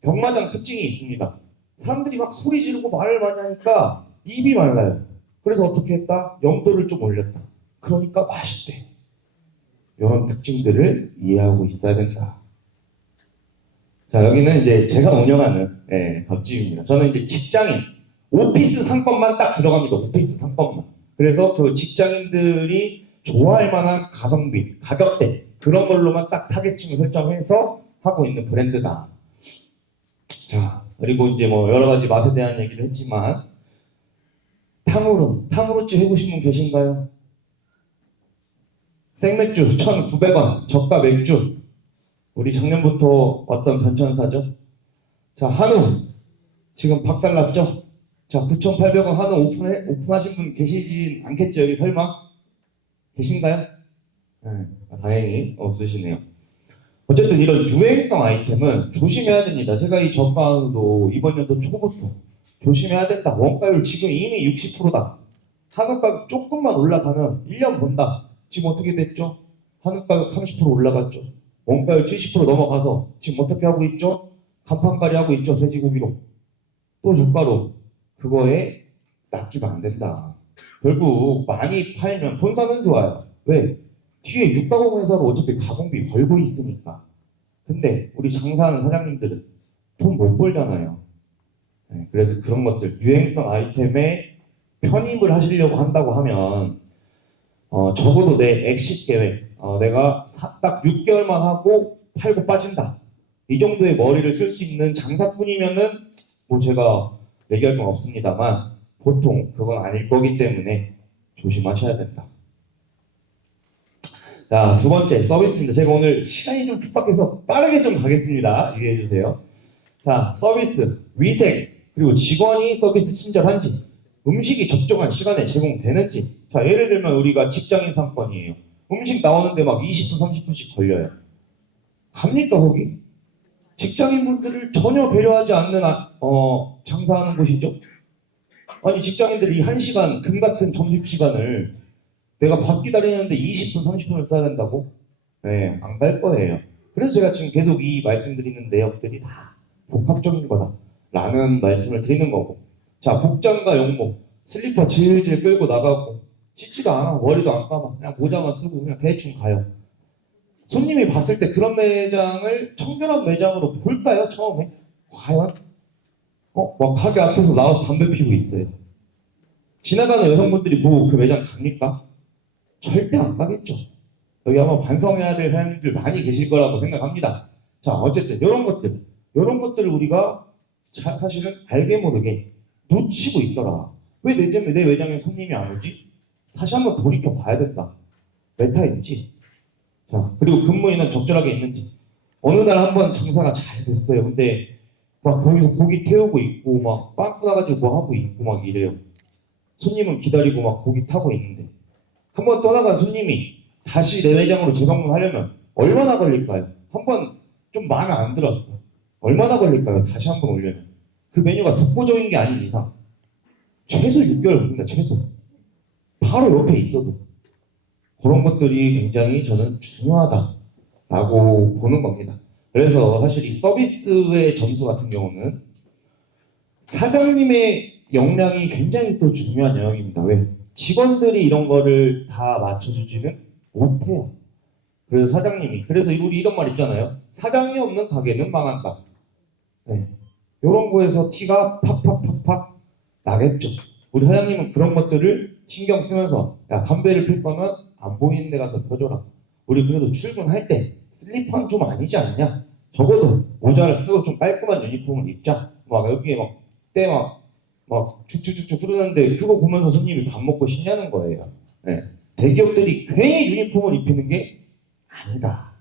병마장 특징이 있습니다. 사람들이 막 소리 지르고 말을 많이 하니까 입이 말라요. 그래서 어떻게 했다? 염도를 좀 올렸다. 그러니까 맛있대. 이런 특징들을 이해하고 있어야 된다. 자, 여기는 이제 제가 운영하는 밥집입니다. 저는 이제 직장인, 오피스 상권만 딱 들어갑니다. 오피스 상권만. 그래서 그 직장인들이 좋아할 만한 가성비, 가격대, 그런 걸로만 딱 타겟층을 설정해서 하고 있는 브랜드다. 자, 그리고 이제 뭐 여러 가지 맛에 대한 얘기를 했지만, 탕후루집 해보신 분 계신가요? 생맥주 1,900원, 저가 맥주. 우리 작년부터 왔던 변천사죠. 자, 한우 지금 박살났죠? 자, 9,800원 한우 오픈하신 분 계시진 않겠죠? 여기 설마? 계신가요? 네, 다행히 없으시네요. 어쨌든 이런 유행성 아이템은 조심해야 됩니다. 제가 이 저가 한우도 이번 연도 초부터 조심해야 된다. 원가율 지금 이미 60%다. 한우 가격 조금만 올라가면 1년 본다. 지금 어떻게 됐죠? 한우 가격 30% 올라갔죠. 원가율 70% 넘어가서 지금 어떻게 하고 있죠? 간판가리 하고 있죠. 돼지고기로. 또 젓가루. 그거에 낚이면 안 된다. 결국 많이 팔면 본사는 좋아요. 왜? 뒤에 육가공 회사로 어차피 가공비 벌고 있으니까. 근데 우리 장사하는 사장님들은 돈 못 벌잖아요. 네, 그래서 그런 것들, 유행성 아이템에 편입을 하시려고 한다고 하면 적어도 내 엑시트 계획, 내가 딱 6개월만 하고 팔고 빠진다, 이 정도의 머리를 쓸 수 있는 장사꾼이면은 뭐 제가 얘기할 건 없습니다만, 보통 그건 아닐 거기 때문에 조심하셔야 된다. 자, 두 번째 서비스입니다. 제가 오늘 시간이 좀 촉박해서 빠르게 좀 가겠습니다. 이해해 주세요. 자, 서비스, 위생, 그리고 직원이 서비스 친절한지, 음식이 적정한 시간에 제공되는지. 자, 예를 들면 우리가 직장인 상권이에요. 음식 나오는데 막 20분, 30분씩 걸려요. 갑니까, 거기? 직장인분들을 전혀 배려하지 않는 장사하는 곳이죠. 아니 직장인들이 1시간 금 같은 점심시간을 내가 밥 기다리는데 20분, 30분을 써야 된다고? 네, 안 갈 거예요. 그래서 제가 지금 계속 이 말씀드리는 내역들이 다 복합적인 거다라는 말씀을 드리는 거고. 자, 복장과 용복, 슬리퍼 질질 끌고 나가고 씻지도 않아, 머리도 안 감아, 그냥 모자만 쓰고 그냥 대충 가요. 손님이 봤을 때 그런 매장을 청결한 매장으로 볼까요? 처음에? 과연? 막 가게 앞에서 나와서 담배 피우고 있어요. 지나가는 여성분들이 보고 그 매장 갑니까? 절대 안 가겠죠. 여기 아마 반성해야 될 사람들 많이 계실 거라고 생각합니다. 자, 어쨌든 이런 것들을 우리가 사실은 알게 모르게 놓치고 있더라. 왜 내 매장에 손님이 안 오지? 다시 한번 돌이켜 봐야 된다. 메타인지. 자, 그리고 근무 인원 적절하게 있는지. 어느 날 한번 장사가 잘 됐어요. 근데 막 거기서 고기 태우고 있고 막 빵꾸 나가지고 뭐 하고 있고 막 이래요. 손님은 기다리고 막 고기 타고 있는데 한번 떠나간 손님이 다시 내 매장으로 재방문하려면 얼마나 걸릴까요? 한번 좀 마음에 안 들었어. 얼마나 걸릴까요? 다시 한번 오려면. 그 메뉴가 독보적인 게 아닌 이상 최소 6개월 걸립니다. 최소. 바로 옆에 있어도. 그런 것들이 굉장히 저는 중요하다라고 보는 겁니다. 그래서 사실 이 서비스의 점수 같은 경우는 사장님의 역량이 굉장히 또 중요한 영역입니다. 왜? 직원들이 이런 거를 다 맞춰주지는 못해요. 그래서 사장님이, 그래서 우리 이런 말 있잖아요. 사장이 없는 가게는 망한다. 네. 이런 거에서 티가 팍팍팍팍 나겠죠. 우리 사장님은 그런 것들을 신경 쓰면서 야, 담배를 필 거면 안 보이는 데 가서 펴줘라. 우리 그래도 출근할 때 슬리퍼는 좀 아니지 않냐? 적어도 모자를 쓰고 좀 깔끔한 유니폼을 입자. 막 여기에 막 쭉쭉쭉쭉 흐르는데 그거 보면서 손님이 밥 먹고 싶냐는 거예요. 네. 대기업들이 괜히 유니폼을 입히는 게 아니다.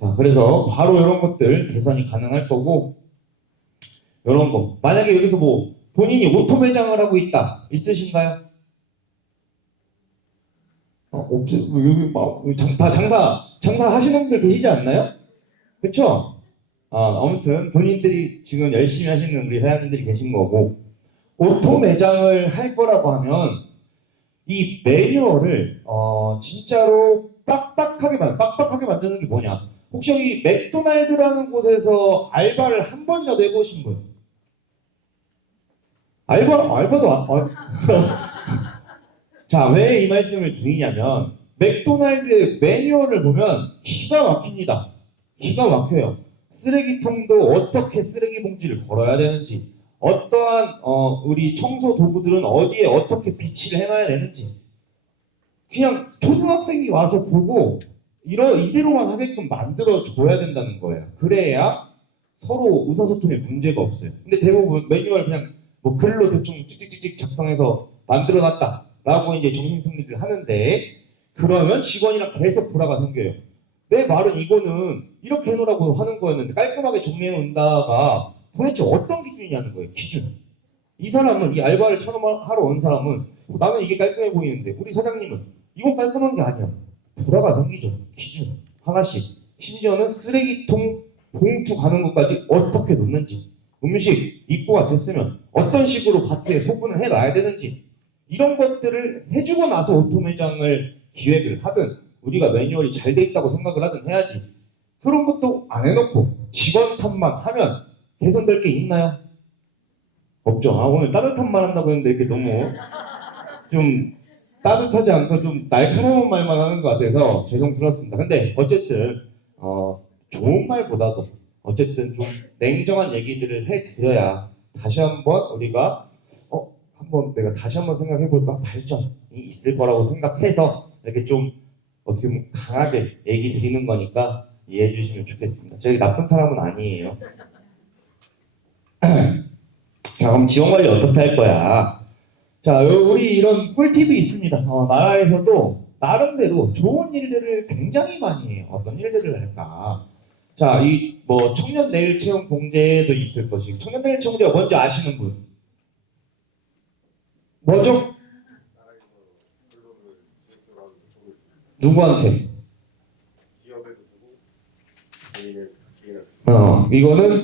자, 그래서 바로 이런 것들 개선이 가능할 거고, 이런 거. 만약에 여기서 뭐 본인이 오토 매장을 하고 있다. 있으신가요? 없지. 여기 다 장사 하시는 분들 계시지 않나요? 그렇죠? 아무튼 본인들이 지금 열심히 하시는 우리 회원님들이 계신 거고, 오토 매장을 할 거라고 하면 이 매뉴얼을 진짜로 빡빡하게 만드는 게 뭐냐? 혹시 여기 맥도날드라는 곳에서 알바를 한 번이라도 해보신 분? 알바도 자, 왜 이 말씀을 드리냐면 맥도날드 매뉴얼을 보면 기가 막힙니다. 기가 막혀요. 쓰레기통도 어떻게 쓰레기 봉지를 걸어야 되는지, 어떠한 우리 청소 도구들은 어디에 어떻게 비치를 해놔야 되는지, 그냥 초등학생이 와서 보고 이대로만 하게끔 만들어 줘야 된다는 거예요. 그래야 서로 의사소통에 문제가 없어요. 근데 대부분 매뉴얼 그냥 뭐 글로 대충 찍찍찍찍 작성해서 만들어 놨다라고 이제 정신승리를 하는데, 그러면 직원이랑 계속 불화가 생겨요. 내 말은 이거는 이렇게 해놓으라고 하는 거였는데 깔끔하게 정리해 놓는다가 도대체 어떤 기준이냐는 거예요. 기준. 이 사람은, 이 알바를 하러 온 사람은 나는 이게 깔끔해 보이는데 우리 사장님은 이건 깔끔한 게 아니야. 불화가 생기죠. 기준 하나씩. 심지어는 쓰레기통 봉투 가는 것까지 어떻게 놓는지, 음식 입고가 됐으면 어떤 식으로 바트에 소분을 해놔야 되는지, 이런 것들을 해주고 나서 오토 매장을 기획을 하든 우리가 매뉴얼이 잘 돼 있다고 생각을 하든 해야지. 그런 것도 안 해놓고 직원 탓만 하면 개선될 게 있나요? 없죠. 오늘 따뜻한 말 한다고 했는데 이렇게 너무 좀 따뜻하지 않고 좀 날카로운 말만 하는 것 같아서 죄송스럽습니다. 근데 어쨌든 좋은 말보다도 어쨌든 좀 냉정한 얘기들을 해드려야 다시 한번 우리가 한번 내가 다시 한번 생각해볼까, 발전이 있을 거라고 생각해서 이렇게 좀 어떻게 보면 강하게 얘기 드리는 거니까 이해해 주시면 좋겠습니다. 저희 나쁜 사람은 아니에요. 자, 그럼 지원 관리 어떻게 할 거야? 자, 우리 이런 꿀팁이 있습니다. 나라에서도 나름대로 좋은 일들을 굉장히 많이 해요. 어떤 일들을 할까? 자, 이 뭐 청년 내일 채용 공제도 있을 것이고, 청년 내일 채용 공제가 뭔지 아시는 분? 뭐죠? 누구한테? 이거는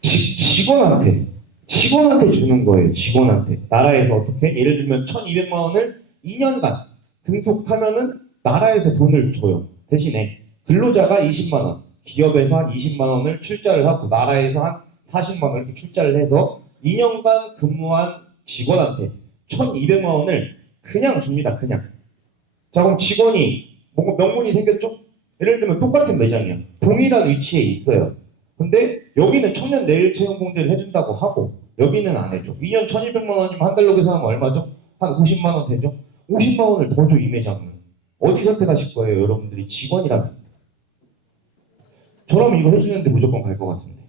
직원한테 직원한테 주는 거예요. 직원한테. 나라에서 어떻게? 예를 들면 1,200만 원을 2년간 근속하면은 나라에서 돈을 줘요. 대신에 근로자가 20만 원, 기업에서 한 20만 원을 출자를 하고 나라에서 한 40만 원 이렇게 출자를 해서 2년간 근무한 직원한테 1,200만 원을 그냥 줍니다. 그냥. 자, 그럼 직원이 뭔가 명분이 생겼죠? 예를 들면 똑같은 매장이야. 동일한 위치에 있어요. 근데 여기는 청년 내일 채용 공제를 해준다고 하고 여기는 안 해줘. 2년 1,200만 원이면 한 달로 계산하면 얼마죠? 한 50만 원 되죠? 50만 원을 더 줘, 이 매장은. 어디 선택하실 거예요, 여러분들이? 직원이라면. 저라면 이거 해주는데 무조건 갈 것 같은데.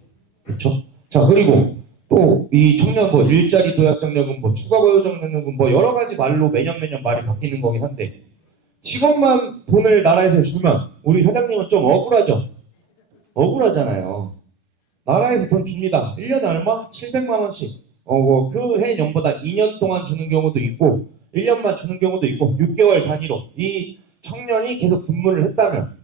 그렇죠? 자, 그리고 또 이 청년 뭐 일자리 도약장려금, 뭐 추가 고용장려금, 뭐 여러 가지 말로 매년 말이 바뀌는 거긴 한데 직원만 돈을 나라에서 주면 우리 사장님은 좀 억울하죠? 억울하잖아요. 나라에서 돈 줍니다. 1년에 얼마? 700만 원씩. 뭐 그 해 년보다 2년 동안 주는 경우도 있고 1년만 주는 경우도 있고 6개월 단위로 이 청년이 계속 근무를 했다면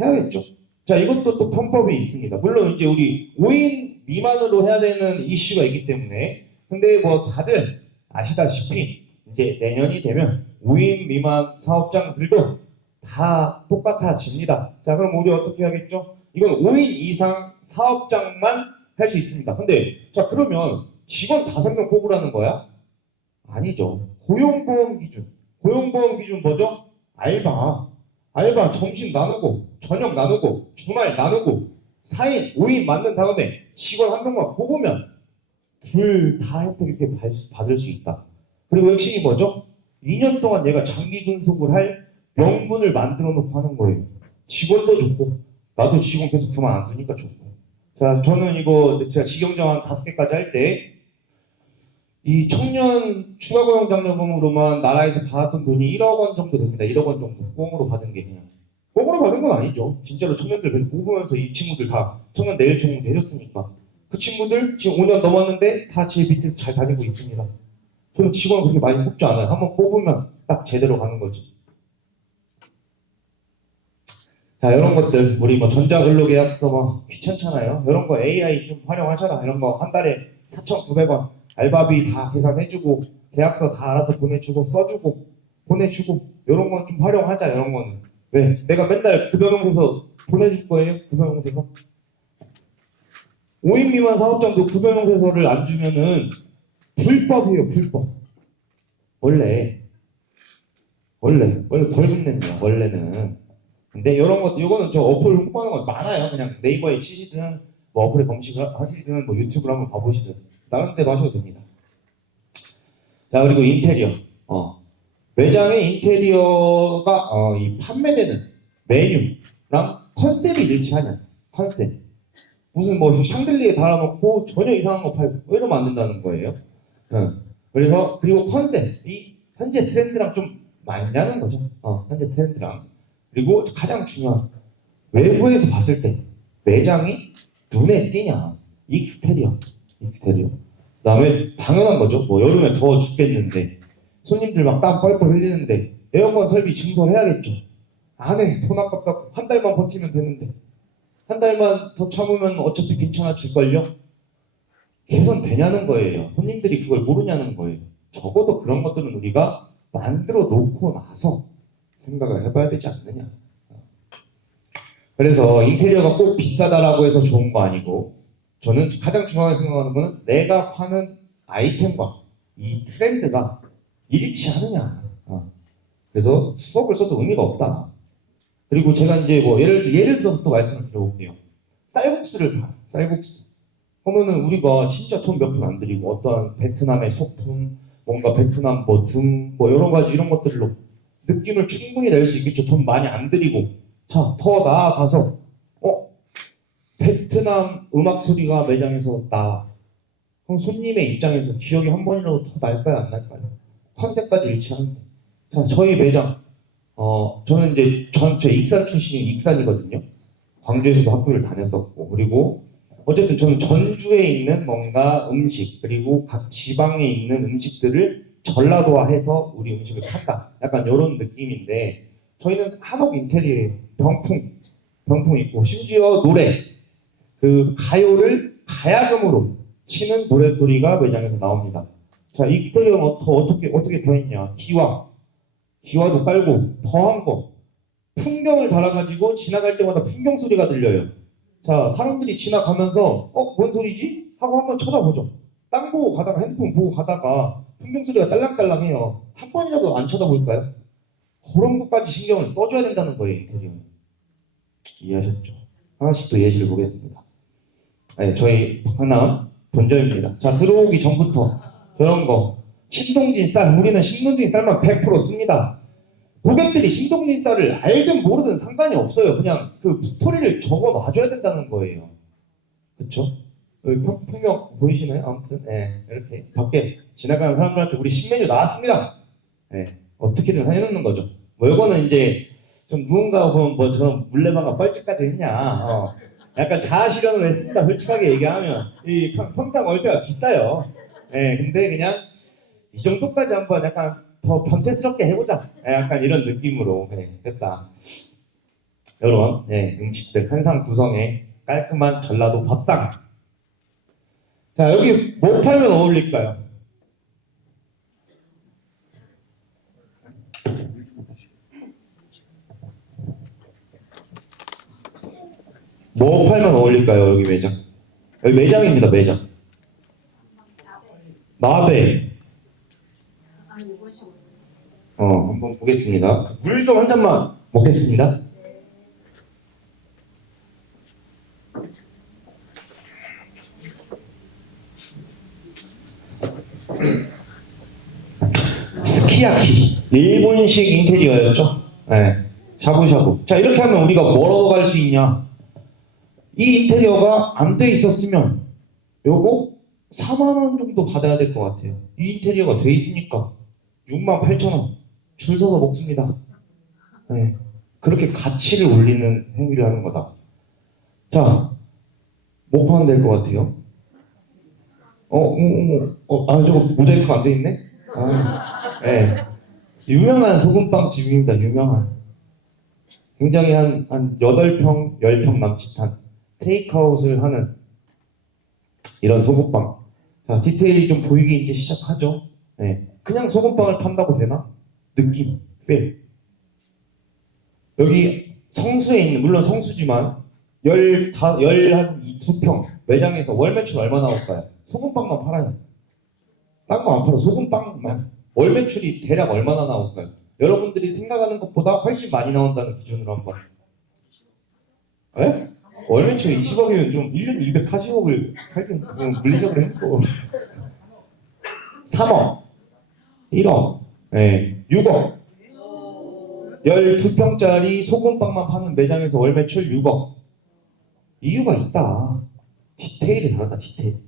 해야겠죠. 자, 이것도 또 편법이 있습니다. 물론 이제 우리 5인 미만으로 해야 되는 이슈가 있기 때문에 근데 뭐 다들 아시다시피 이제 내년이 되면 5인 미만 사업장들도 다 똑같아집니다. 자, 그럼 우리 어떻게 하겠죠? 이건 5인 이상 사업장만 할 수 있습니다. 근데 자, 그러면 직원 5명 뽑으라는 거야? 아니죠. 고용보험 기준. 고용보험 기준 뭐죠? 알바. 알바 점심 나누고 저녁 나누고 주말 나누고 4인 5인 맞는 다음에 직원 한 명만 뽑으면 둘 다 혜택 이렇게 받을 수 있다. 그리고 핵심이 뭐죠? 2년 동안 얘가 장기 근속을 할 명분을 만들어 놓고 하는 거예요. 직원도 좋고 나도 직원 계속 그만 안 두니까 좋고. 자, 저는 이거 제가 직영정 한 5개까지 할 때 이 청년 추가 고용 장려금으로만 나라에서 받았던 돈이 1억 원 정도 됩니다. 1억 원 정도 꽁으로 받은 게 그냥. 꽁으로 받은 건 아니죠. 진짜로 청년들 계속 뽑으면서 이 친구들 다 청년 내일 채용도 해줬으니까. 그 친구들 지금 5년 넘었는데 다 제 밑에서 잘 다니고 있습니다. 저는 직원 그렇게 많이 뽑지 않아요. 한번 뽑으면 딱 제대로 가는 거지. 자, 이런 것들 우리 뭐 전자근로계약서 뭐 귀찮잖아요. 이런 거 AI 좀 활용하셔라. 이런 거 한 달에 4,900원 알바비 다 계산해주고 계약서 다 알아서 보내주고 써주고 보내주고 이런 건 좀 활용하자. 이런 거는 왜? 내가 맨날 급여명세서 보내줄 거예요? 급여명세서 5인 미만 사업장도 급여명세서를 안 주면은 불법이에요. 불법. 원래 벌금 내는 거야. 원래는. 근데 이런 것도 이거는 저 어플 홍보하는 건 많아요. 그냥 네이버에 치시든 뭐 어플에 검색을 하시든 뭐 유튜브로 한번 봐보시든 다른 데도 하셔도 됩니다. 자, 그리고 인테리어. 매장의 인테리어가 이 판매되는 메뉴랑 컨셉이 일치하냐? 컨셉. 무슨 뭐 샹들리에 달아놓고 전혀 이상한 거 팔고 이러면 안 된다는 거예요. 그래서 그리고 컨셉이 현재 트렌드랑 좀 맞냐는 거죠. 현재 트렌드랑. 그리고 가장 중요한 외부에서 봤을 때 매장이 눈에 띄냐. 익스테리어. 그다음에 당연한 거죠. 뭐 여름에 더워 죽겠는데 손님들 막 땀 뻘뻘 흘리는데 에어컨 설비 증설해야겠죠. 안 해. 돈 아깝다고. 한 달만 버티면 되는데 한 달만 더 참으면 어차피 괜찮아질걸요. 개선되냐는 거예요. 손님들이 그걸 모르냐는 거예요. 적어도 그런 것들은 우리가 만들어 놓고 나서 생각을 해봐야 되지 않느냐. 그래서 인테리어가 꼭 비싸다라고 해서 좋은 거 아니고 저는 가장 중요하게 생각하는 거는 내가 파는 아이템과 이 트렌드가 일치하느냐. 그래서 수업을 써도 의미가 없다. 그리고 제가 이제 뭐 예를 들어서 또 말씀을 드려볼게요. 쌀국수를 팔아요. 쌀국수. 그러면은 우리가 진짜 돈 몇 푼 안 들이고 어떤 베트남의 소품, 뭔가 베트남 뭐 등, 뭐 여러 가지 이런 것들로 느낌을 충분히 낼 수 있겠죠. 돈 많이 안 들이고. 자, 더 나아가서 베트남 음악 소리가 매장에서 나. 그럼 손님의 입장에서 기억이 한 번이라도 더 날까요, 안 날까요? 컨셉까지 일치하는데. 자, 저희 매장, 저는 이제 제 익산 출신이 익산이거든요. 광주에서도 학교를 다녔었고, 그리고 어쨌든 저는 전주에 있는 뭔가 음식, 그리고 각 지방에 있는 음식들을 전라도화해서 우리 음식을 판다. 약간 이런 느낌인데, 저희는 한옥 인테리어예요. 병풍 있고, 심지어 노래, 그 가요를 가야금으로 치는 노래소리가 매장에서 나옵니다. 자, 익스테리어는 어떻게 더 있냐? 기와도 깔고 더한 거. 풍경을 달아가지고 지나갈 때마다 풍경 소리가 들려요. 자, 사람들이 지나가면서 뭔 소리지? 하고 한번 쳐다보죠. 땅 보고 가다가 핸드폰 보고 가다가 풍경 소리가 딸랑딸랑해요. 한 번이라도 안 쳐다볼까요? 그런 것까지 신경을 써줘야 된다는 거예요, 인테리어는. 이해하셨죠? 하나씩 또 예시를 보겠습니다. 네, 저희 하나 본점입니다. 자, 들어오기 전부터 그런 거 신동진 쌀, 우리는 신동진 쌀만 100% 씁니다. 고객들이 신동진 쌀을 알든 모르든 상관이 없어요. 그냥 그 스토리를 적어 놔줘야 된다는 거예요. 그쵸? 여기 풍경 보이시나요? 아무튼 이렇게 밖에 지나가는 사람들한테 우리 신메뉴 나왔습니다. 어떻게든 해놓는 거죠. 뭐 이거는 이제 좀 누군가 보면 뭐 저런 물레방아 뻘짓까지 했냐, 약간 자아 실현을 했습니다. 솔직하게 얘기하면 이 평당 월세가 비싸요. 근데 그냥 이 정도까지 한번 약간 더 변태스럽게 해보자. 약간 이런 느낌으로 됐다. 이런 음식들 한상 구성에 깔끔한 전라도 밥상. 자, 여기 뭐 팔면 어울릴까요? 뭐 팔면 어울릴까요? 여기 매장. 여기 매장입니다. 매장. 나베. 한번 보겠습니다. 물 좀 한 잔만 먹겠습니다. 스키야키. 일본식 인테리어였죠? 샤브샤브. 자, 이렇게 하면 우리가 뭐로 갈 수 있냐? 이 인테리어가 안 돼 있었으면 요거 4만 원 정도 받아야 될 것 같아요. 이 인테리어가 돼 있으니까 68,000원 줄 서서 먹습니다. 그렇게 가치를 올리는 행위를 하는 거다. 자, 뭐 파면 될 것 같아요? 저거 모자이크가 안 돼 있네? 유명한 소금빵 집입니다. 유명한. 굉장히 한 8평, 10평 남짓한 테이크아웃을 하는 이런 소금빵. 자, 디테일이 좀 보이기 이제 시작하죠. 그냥 소금빵을 판다고 되나? 느낌, 필. 여기 성수에 있는, 물론 성수지만 12평 매장에서 월 매출 얼마 나올까요? 소금빵만 팔아요. 딴 거 안 팔아. 소금빵만. 월 매출이 대략 얼마나 나올까요? 여러분들이 생각하는 것보다 훨씬 많이 나온다는 기준으로 한번. 월 매출 20억이면 좀 1년 240억을 하긴 물리적으로 했고 3억, 1억, 6억. 12평짜리 소금빵만 파는 매장에서 월 매출 6억. 이유가 있다. 디테일이 다르다. 디테일.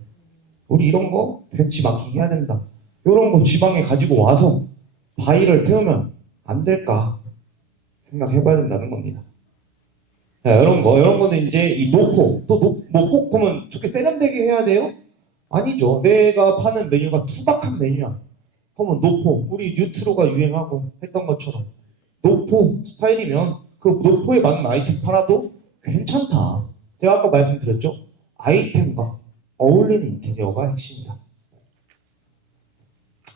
우리 이런 거 벤치 마킹 해야 된다. 이런 거 지방에 가지고 와서 바위를 태우면 안 될까 생각해봐야 된다는 겁니다. 자, 이런 거는 이제 이 노포, 또 뭐 꼭 보면 저렇게 세련되게 해야 돼요? 아니죠. 내가 파는 메뉴가 투박한 메뉴야. 그러면 노포, 우리 뉴트로가 유행하고 했던 것처럼 노포 스타일이면 그 노포에 맞는 아이템 팔아도 괜찮다. 제가 아까 말씀드렸죠? 아이템과 어울리는 인테리어가 핵심이다.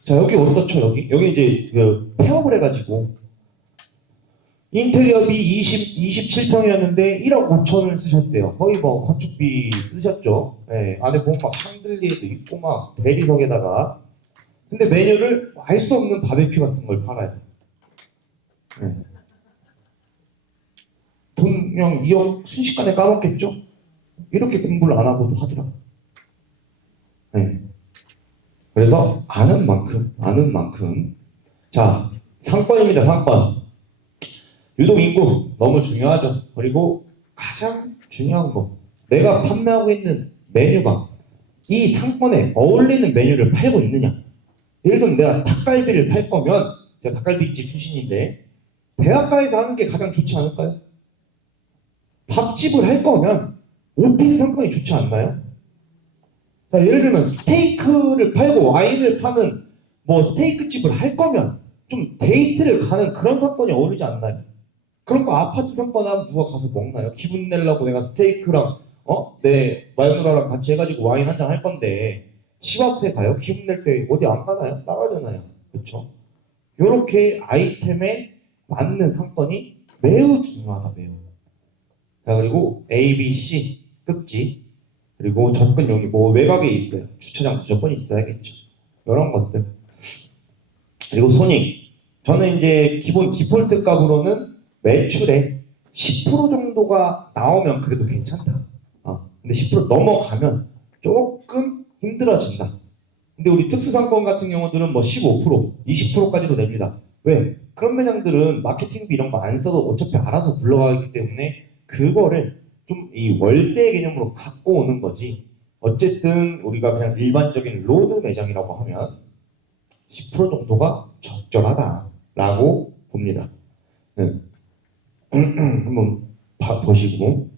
자, 여기 어떻죠? 여기 이제 그 폐업을 해가지고 인테리어비 27평이었는데 1억 5천을 쓰셨대요. 거의 뭐 건축비 쓰셨죠. 안에 보면 막 샹들리에도 있고 막 대리석에다가. 근데 메뉴를 알 수 없는 바베큐 같은 걸 팔아요. 돈 그냥 2억 순식간에 까먹겠죠? 이렇게 공부를 안 하고도 하더라고요. 그래서 아는 만큼. 자, 상권입니다. 상권. 유동 인구 너무 중요하죠. 그리고 가장 중요한 거, 내가 판매하고 있는 메뉴가 이 상권에 어울리는 메뉴를 팔고 있느냐. 예를 들면 내가 닭갈비를 팔 거면, 제가 닭갈비집 출신인데 대학가에서 하는 게 가장 좋지 않을까요? 밥집을 할 거면 오피스 상권이 좋지 않나요? 자, 예를 들면 스테이크를 팔고 와인을 파는 뭐 스테이크 집을 할 거면 좀 데이트를 가는 그런 상권이 어울리지 않나요? 그런 거 아파트 상권 하면 누가 가서 먹나요? 기분 내려고 내가 스테이크랑 내 마누라랑 같이 해가지고 와인 한 잔 할 건데 집 앞에 가요? 기분 낼 때 어디 안 가나요? 나가잖아요. 그렇죠? 이렇게 아이템에 맞는 상권이 매우 중요하다, 매우. 자, 그리고 A, B, C 급지, 그리고 접근용이 뭐 외곽에 있어요. 주차장 무조건 있어야겠죠. 이런 것들. 그리고 손익. 저는 이제 기본 디폴트 값으로는 매출의 10% 정도가 나오면 그래도 괜찮다. 근데 10% 넘어가면 조금 힘들어진다. 근데 우리 특수상권 같은 경우들은 뭐 15%, 20%까지도 냅니다. 왜? 그런 매장들은 마케팅비 이런 거 안 써도 어차피 알아서 굴러가기 때문에 그거를 좀 이 월세 개념으로 갖고 오는 거지. 어쨌든 우리가 그냥 일반적인 로드 매장이라고 하면 10% 정도가 적절하다라고 봅니다. 네. 한번 보시고.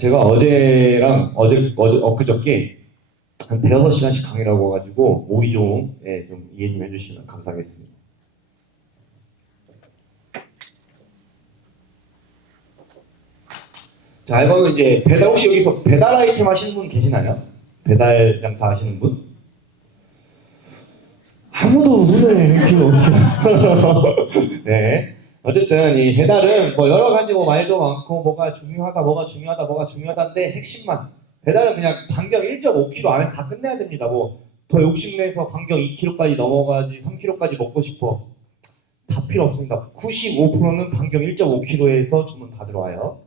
제가 어제랑 엊그저께 한 대여섯 시간씩 강의를 하고 와가지고 오이 좀 이해 좀 해주시면 감사하겠습니다. 자, 이거는 이제 배달, 혹시 여기서 배달 아이템 하시는 분 계시나요? 배달 장사 하시는 분? 아무도 손을 이렇게 어떻게 네. 어쨌든 이 배달은 뭐 여러 가지 뭐 말도 많고 뭐가 중요하다인데 핵심만 배달은 그냥 반경 1.5km 안에서 다 끝내야 됩니다. 뭐 더 욕심내서 반경 2km까지 넘어가지 3km까지 먹고 싶어 다 필요 없습니다. 95%는 반경 1.5km에서 주문 다 들어와요.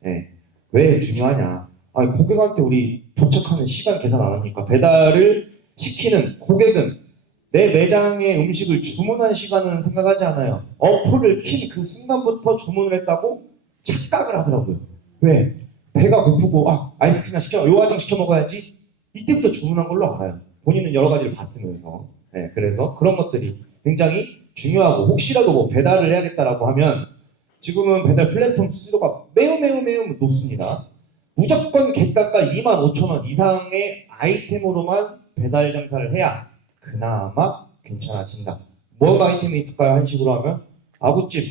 네. 왜 중요하냐? 아니, 고객한테 우리 도착하는 시간 계산 안 하니까 배달을 시키는 고객은 내 매장의 음식을 주문한 시간은 생각하지 않아요. 어플을 킨 그 순간부터 주문을 했다고 착각을 하더라고요. 왜? 배가 고프고 아이스크림 시켜, 요화정 시켜 먹어야지. 이때부터 주문한 걸로 알아요. 본인은 여러 가지를 봤으면서. 네, 그래서 그런 것들이 굉장히 중요하고 혹시라도 뭐 배달을 해야겠다라고 하면 지금은 배달 플랫폼 수수료가 매우 높습니다. 무조건 객단가 25,000원 이상의 아이템으로만 배달 장사를 해야 그나마 괜찮아진다. 뭐가 아이템이 있을까요? 한식으로 하면 아구찜,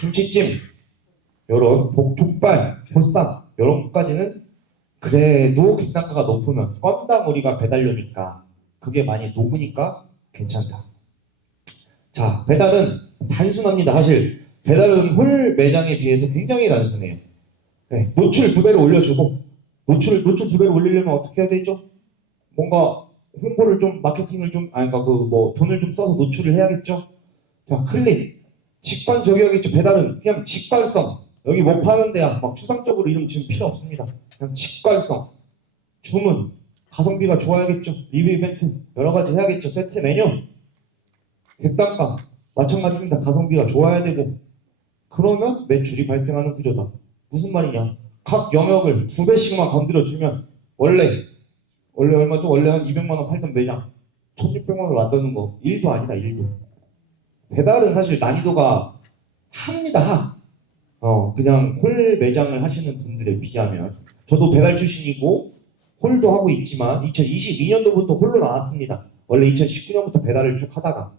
김치찜, 요런 족발, 보쌈 요런 것까지는 그래도 객단가가 높으면 건당 우리가 배달료니까 그게 많이 녹으니까 괜찮다. 자, 배달은 단순합니다. 사실 배달은 홀 매장에 비해서 굉장히 단순해요. 네, 노출 2배로 올려주고 노출 2배로 올리려면 어떻게 해야 되죠? 뭔가 홍보를 좀 마케팅을 좀 그러니까 돈을 좀 써서 노출을 해야겠죠. 자, 클릭 직관 저기하겠죠. 배달은 그냥 직관성. 여기 뭐 파는 데야 막 추상적으로 이름 지금 필요 없습니다. 그냥 직관성. 주문 가성비가 좋아야겠죠. 리뷰 이벤트 여러 가지 해야겠죠. 세트 메뉴 객단가 마찬가지입니다. 가성비가 좋아야 되고 그러면 매출이 발생하는 구조다. 무슨 말이냐? 각 영역을 2배씩만 건드려주면 원래 얼마죠? 원래 한 200만 원 팔던 매장 1,600만 원을 만드는 거 1도 아니다. 1도. 배달은 사실 난이도가 합니다. 그냥 홀 매장을 하시는 분들에 비하면 저도 배달 출신이고 홀도 하고 있지만 2022년도부터 홀로 나왔습니다. 원래 2019년부터 배달을 쭉 하다가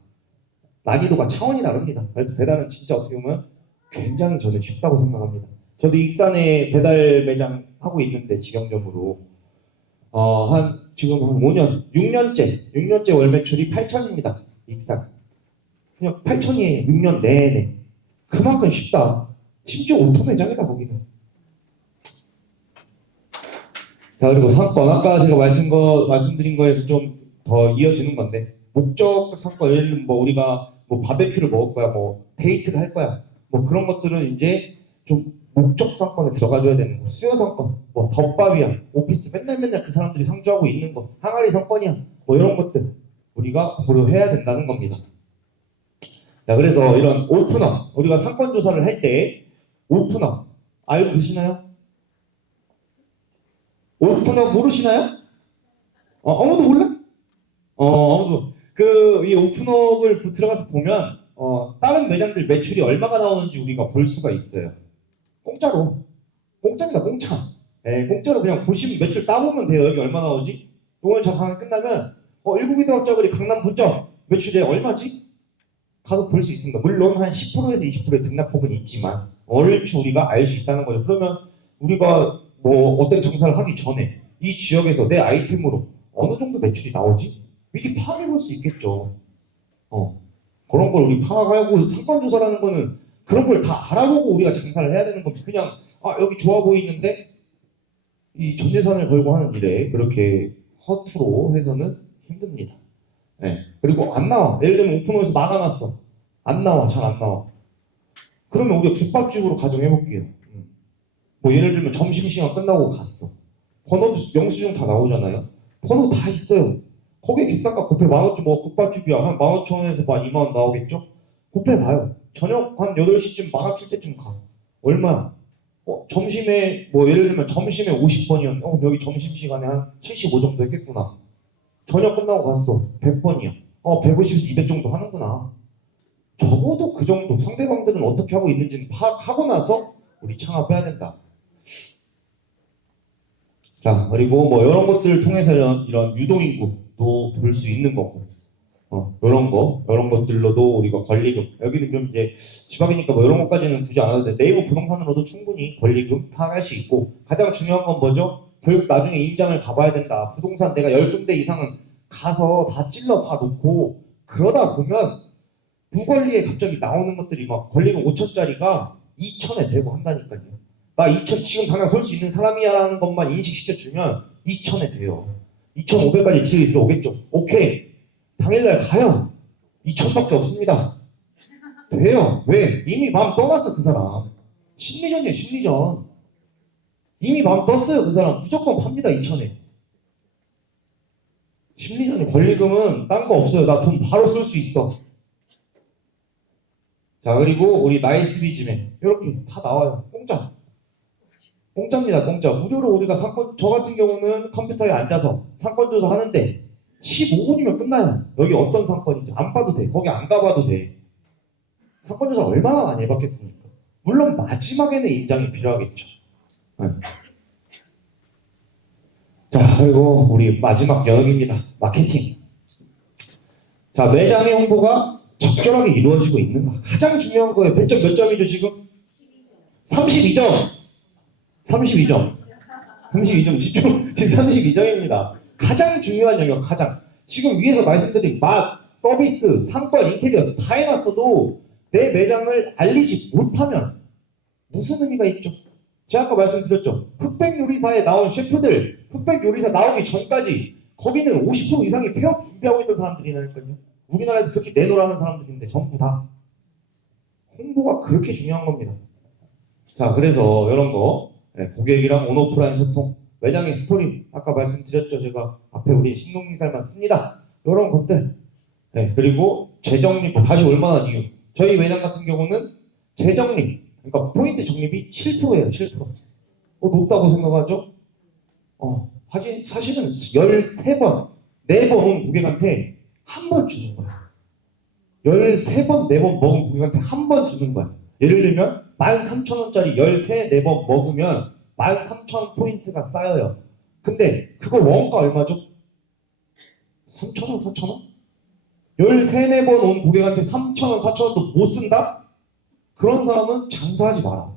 난이도가 차원이 다릅니다. 그래서 배달은 진짜 어떻게 보면 굉장히 저는 쉽다고 생각합니다. 저도 익산에 배달 매장 하고 있는데 직영점으로 지금 한 5년, 6년째 월 매출이 8천입니다. 익산. 그냥 8천이에요. 6년 내내. 그만큼 쉽다. 심지어 오토 매장이다 거기는. 자, 그리고 상권 아까 제가 말씀드린 거에서 좀 더 이어지는 건데 목적 상권 예를 들면 뭐 우리가 뭐 바베큐를 먹을 거야, 뭐 데이트를 할 거야, 뭐 그런 것들은 이제 좀 목적 상권에 들어가줘야 되는 거. 수요 상권, 뭐 덮밥이야, 오피스 맨날 그 사람들이 상주하고 있는 거, 항아리 상권이야, 뭐 이런 것들 우리가 고려해야 된다는 겁니다. 자, 그래서 이런 오프너 우리가 상권 조사를 할 때 오프너 알고 계시나요? 오프너 모르시나요? 아무도 몰라? 아무도. 이 오픈업을 들어가서 보면 다른 매장들 매출이 얼마가 나오는지 우리가 볼 수가 있어요. 공짜입니다. 공짜. 네, 공짜로 그냥 보시면 매출 따보면 돼요. 여기 얼마 나오지? 오늘 저 강의 끝나면 일국이동학자거리 강남 본점 매출이 얼마지? 가서 볼 수 있습니다. 물론 한 10%에서 20%의 등락폭은 있지만 얼추 우리가 알 수 있다는 거죠. 그러면 우리가 뭐 어떤 장사를 하기 전에 이 지역에서 내 아이템으로 어느 정도 매출이 나오지? 미리 파악해 볼 수 있겠죠. 그런 걸 우리 파악하고 상권 조사라는 거는 그런 걸 다 알아보고 우리가 장사를 해야 되는 겁니다. 그냥 여기 좋아 보이는데 이 전 재산을 걸고 하는 일에 그렇게 허투루 해서는 힘듭니다. 네. 그리고 안 나와. 예를 들면 오픈홀에서 막아놨어. 안 나와. 잘 안 나와. 그러면 우리가 국밥집으로 가정해볼게요. 뭐 예를 들면 점심시간 끝나고 갔어. 번호도 영수증 다 나오잖아요. 번호 다 있어요. 거기에 객단가 곱해봐봤죠. 뭐 국밥집이야. 한 15,000원에서 2만원 나오겠죠? 곱해봐요. 저녁 한 8시쯤 망합칠 때쯤 가. 얼마야? 점심에 뭐 예를 들면 점심에 50번이었는데 여기 점심시간에 한 75 정도 했겠구나. 저녁 끝나고 갔어. 100번이야. 150에서 200 정도 하는구나. 적어도 그 정도 상대방들은 어떻게 하고 있는지는 파악하고 나서 우리 창업해야 된다. 자, 그리고 뭐 이런 것들을 통해서 이런 유동인구도 볼 수 있는 거고, 이런 것들로도 우리가 권리금, 여기는 좀 이제 지방이니까 뭐 이런 것까지는 굳이 안 해도 돼. 네이버 부동산으로도 충분히 권리금 파악할 수 있고, 가장 중요한 건 뭐죠? 결국 나중에 임장을 가봐야 된다. 부동산 내가 10군데 이상은 가서 다 찔러 봐 놓고, 그러다 보면 무권리에 갑자기 나오는 것들이 막 권리금 5천짜리가 2천에 되고 한다니까요. 나 2천 지금 당장 설 수 있는 사람이라는 것만 인식시켜주면 2천에 돼요. 2,500까지 지역이 들어오겠죠. 오케이. 당일날 가요. 2천밖에 없습니다. 돼요. 왜? 이미 마음 떠났어 그 사람. 심리전이에요 심리전. 이미 마음 떴어요 그 사람. 무조건 팝니다 2천에. 심리전이 권리금은 딴 거 없어요. 나 돈 바로 쓸 수 있어. 자, 그리고 우리 나이스 비즈맨 이렇게 다 나와요. 공짜입니다. 공짜. 무료로 우리가 저 같은 경우는 컴퓨터에 앉아서 상권 조사 하는데 15분이면 끝나요. 여기 어떤 상권인지 안 봐도 돼. 거기 안 가봐도 돼. 상권 조사 얼마나 많이 해봤겠습니까? 물론 마지막에는 인장이 필요하겠죠. 네. 자, 그리고 우리 마지막 영역입니다. 마케팅. 자, 매장의 홍보가 적절하게 이루어지고 있는가? 가장 중요한 거예요. 배점 몇 점이죠 지금? 32점. 32점. 32점. 지금 32점입니다. 가장 중요한 영역, 가장. 지금 위에서 말씀드린 맛, 서비스, 상권, 인테리어 다 해놨어도 내 매장을 알리지 못하면 무슨 의미가 있죠? 제가 아까 말씀드렸죠. 흑백 요리사에 나온 셰프들, 흑백 요리사 나오기 전까지 거기는 50% 이상이 폐업 준비하고 있던 사람들이라니까요. 우리나라에서 그렇게 내놓으라는 사람들인데 전부 다. 홍보가 그렇게 중요한 겁니다. 자, 그래서 이런 거 고객이랑 온오프라인 소통, 매장의 스토리, 아까 말씀드렸죠. 제가 앞에 우리 신동기사만 씁니다. 이런 것들. 그리고 재정립, 다시 얼마나 이유. 저희 매장 같은 경우는 재정립, 그러니까 포인트 적립이 7%예요. 7%. 높다고 생각하죠? 사실은 13번, 4번 온 고객한테 한 번 주는 거야. 13번, 4번 먹은 고객한테 한 번 주는 거야. 예를 들면 13,000원짜리 13, 4번 먹으면 13,000 포인트가 쌓여요. 근데 그거 원가 얼마죠? 3,000원, 4,000원? 13, 4번 온 고객한테 3,000원, 4,000원도 못 쓴다? 그런 사람은 장사하지 마라.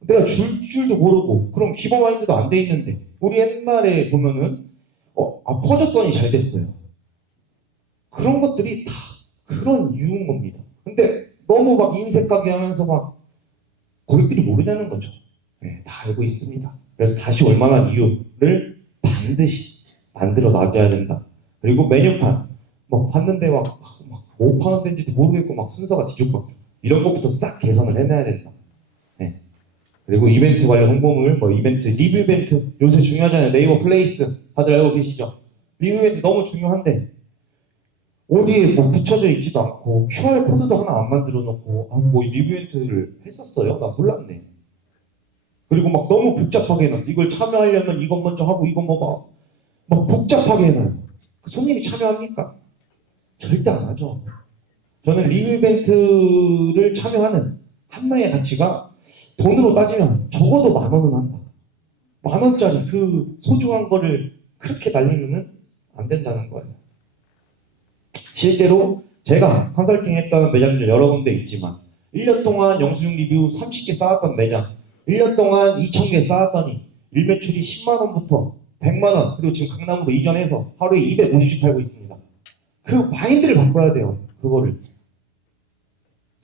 내가 줄 줄도 모르고 그럼 기본 마인드도 안 돼 있는데 우리 옛날에 보면은 퍼졌더니 잘 됐어요. 그런 것들이 다 그런 이유인 겁니다. 근데 너무 막 인색하게 하면서 막 고객들이 모르냐는 거죠. 다 알고 있습니다. 그래서 다시 얼마나 이유를 반드시 만들어 놔줘야 된다. 그리고 메뉴판 막 봤는데 막 5,000원 된지도 모르겠고 막 순서가 뒤죽박 이런 것부터 싹 개선을 해놔야 된다. 그리고 이벤트 관련 홍보물, 이벤트, 리뷰 이벤트 요새 중요하잖아요. 네이버 플레이스 다들 알고 계시죠? 리뷰 이벤트 너무 중요한데 어디에 붙여져 있지도 않고 QR 코드도 하나 안 만들어 놓고 리뷰 이벤트를 했었어요? 나 몰랐네. 그리고 막 너무 복잡하게 해놨어. 이걸 참여하려면 이것 먼저 하고 이건 막 복잡하게 해놔요. 손님이 참여합니까? 절대 안 하죠. 저는 리뷰 이벤트를 참여하는 한 명의 가치가 돈으로 따지면 적어도 10,000원은 한다. 10,000원짜리 그 소중한 거를 그렇게 날리면은 안 된다는 거예요. 실제로 제가 컨설팅 했던 매장들 여러 군데 있지만 1년 동안 영수증 리뷰 30개 쌓았던 매장 1년 동안 2,000개 쌓았더니 일매출이 10만 원부터 100만 원 그리고 지금 강남으로 이전해서 하루에 250씩 팔고 있습니다. 그 마인드를 바꿔야 돼요. 그거를.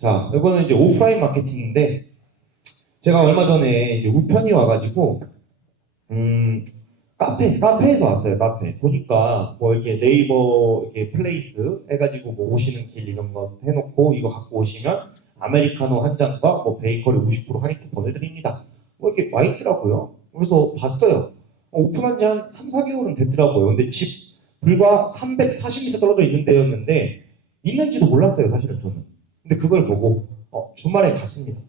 자, 이거는 이제 오프라인 마케팅인데 제가 얼마 전에 이제 우편이 와가지고 카페에서 왔어요. 카페 보니까 뭐 이렇게 네이버 이렇게 플레이스 해가지고 뭐 오시는 길 이런 거 해놓고 이거 갖고 오시면 아메리카노 한 잔과 뭐 베이커리 50% 할인 쿠폰을 드립니다. 뭐 이렇게 와 있더라고요. 그래서 봤어요. 오픈한 지 한 3, 4개월은 됐더라고요. 근데 집 불과 340m 떨어져 있는 데였는데 있는지도 몰랐어요. 사실은 저는. 근데 그걸 보고 주말에 갔습니다.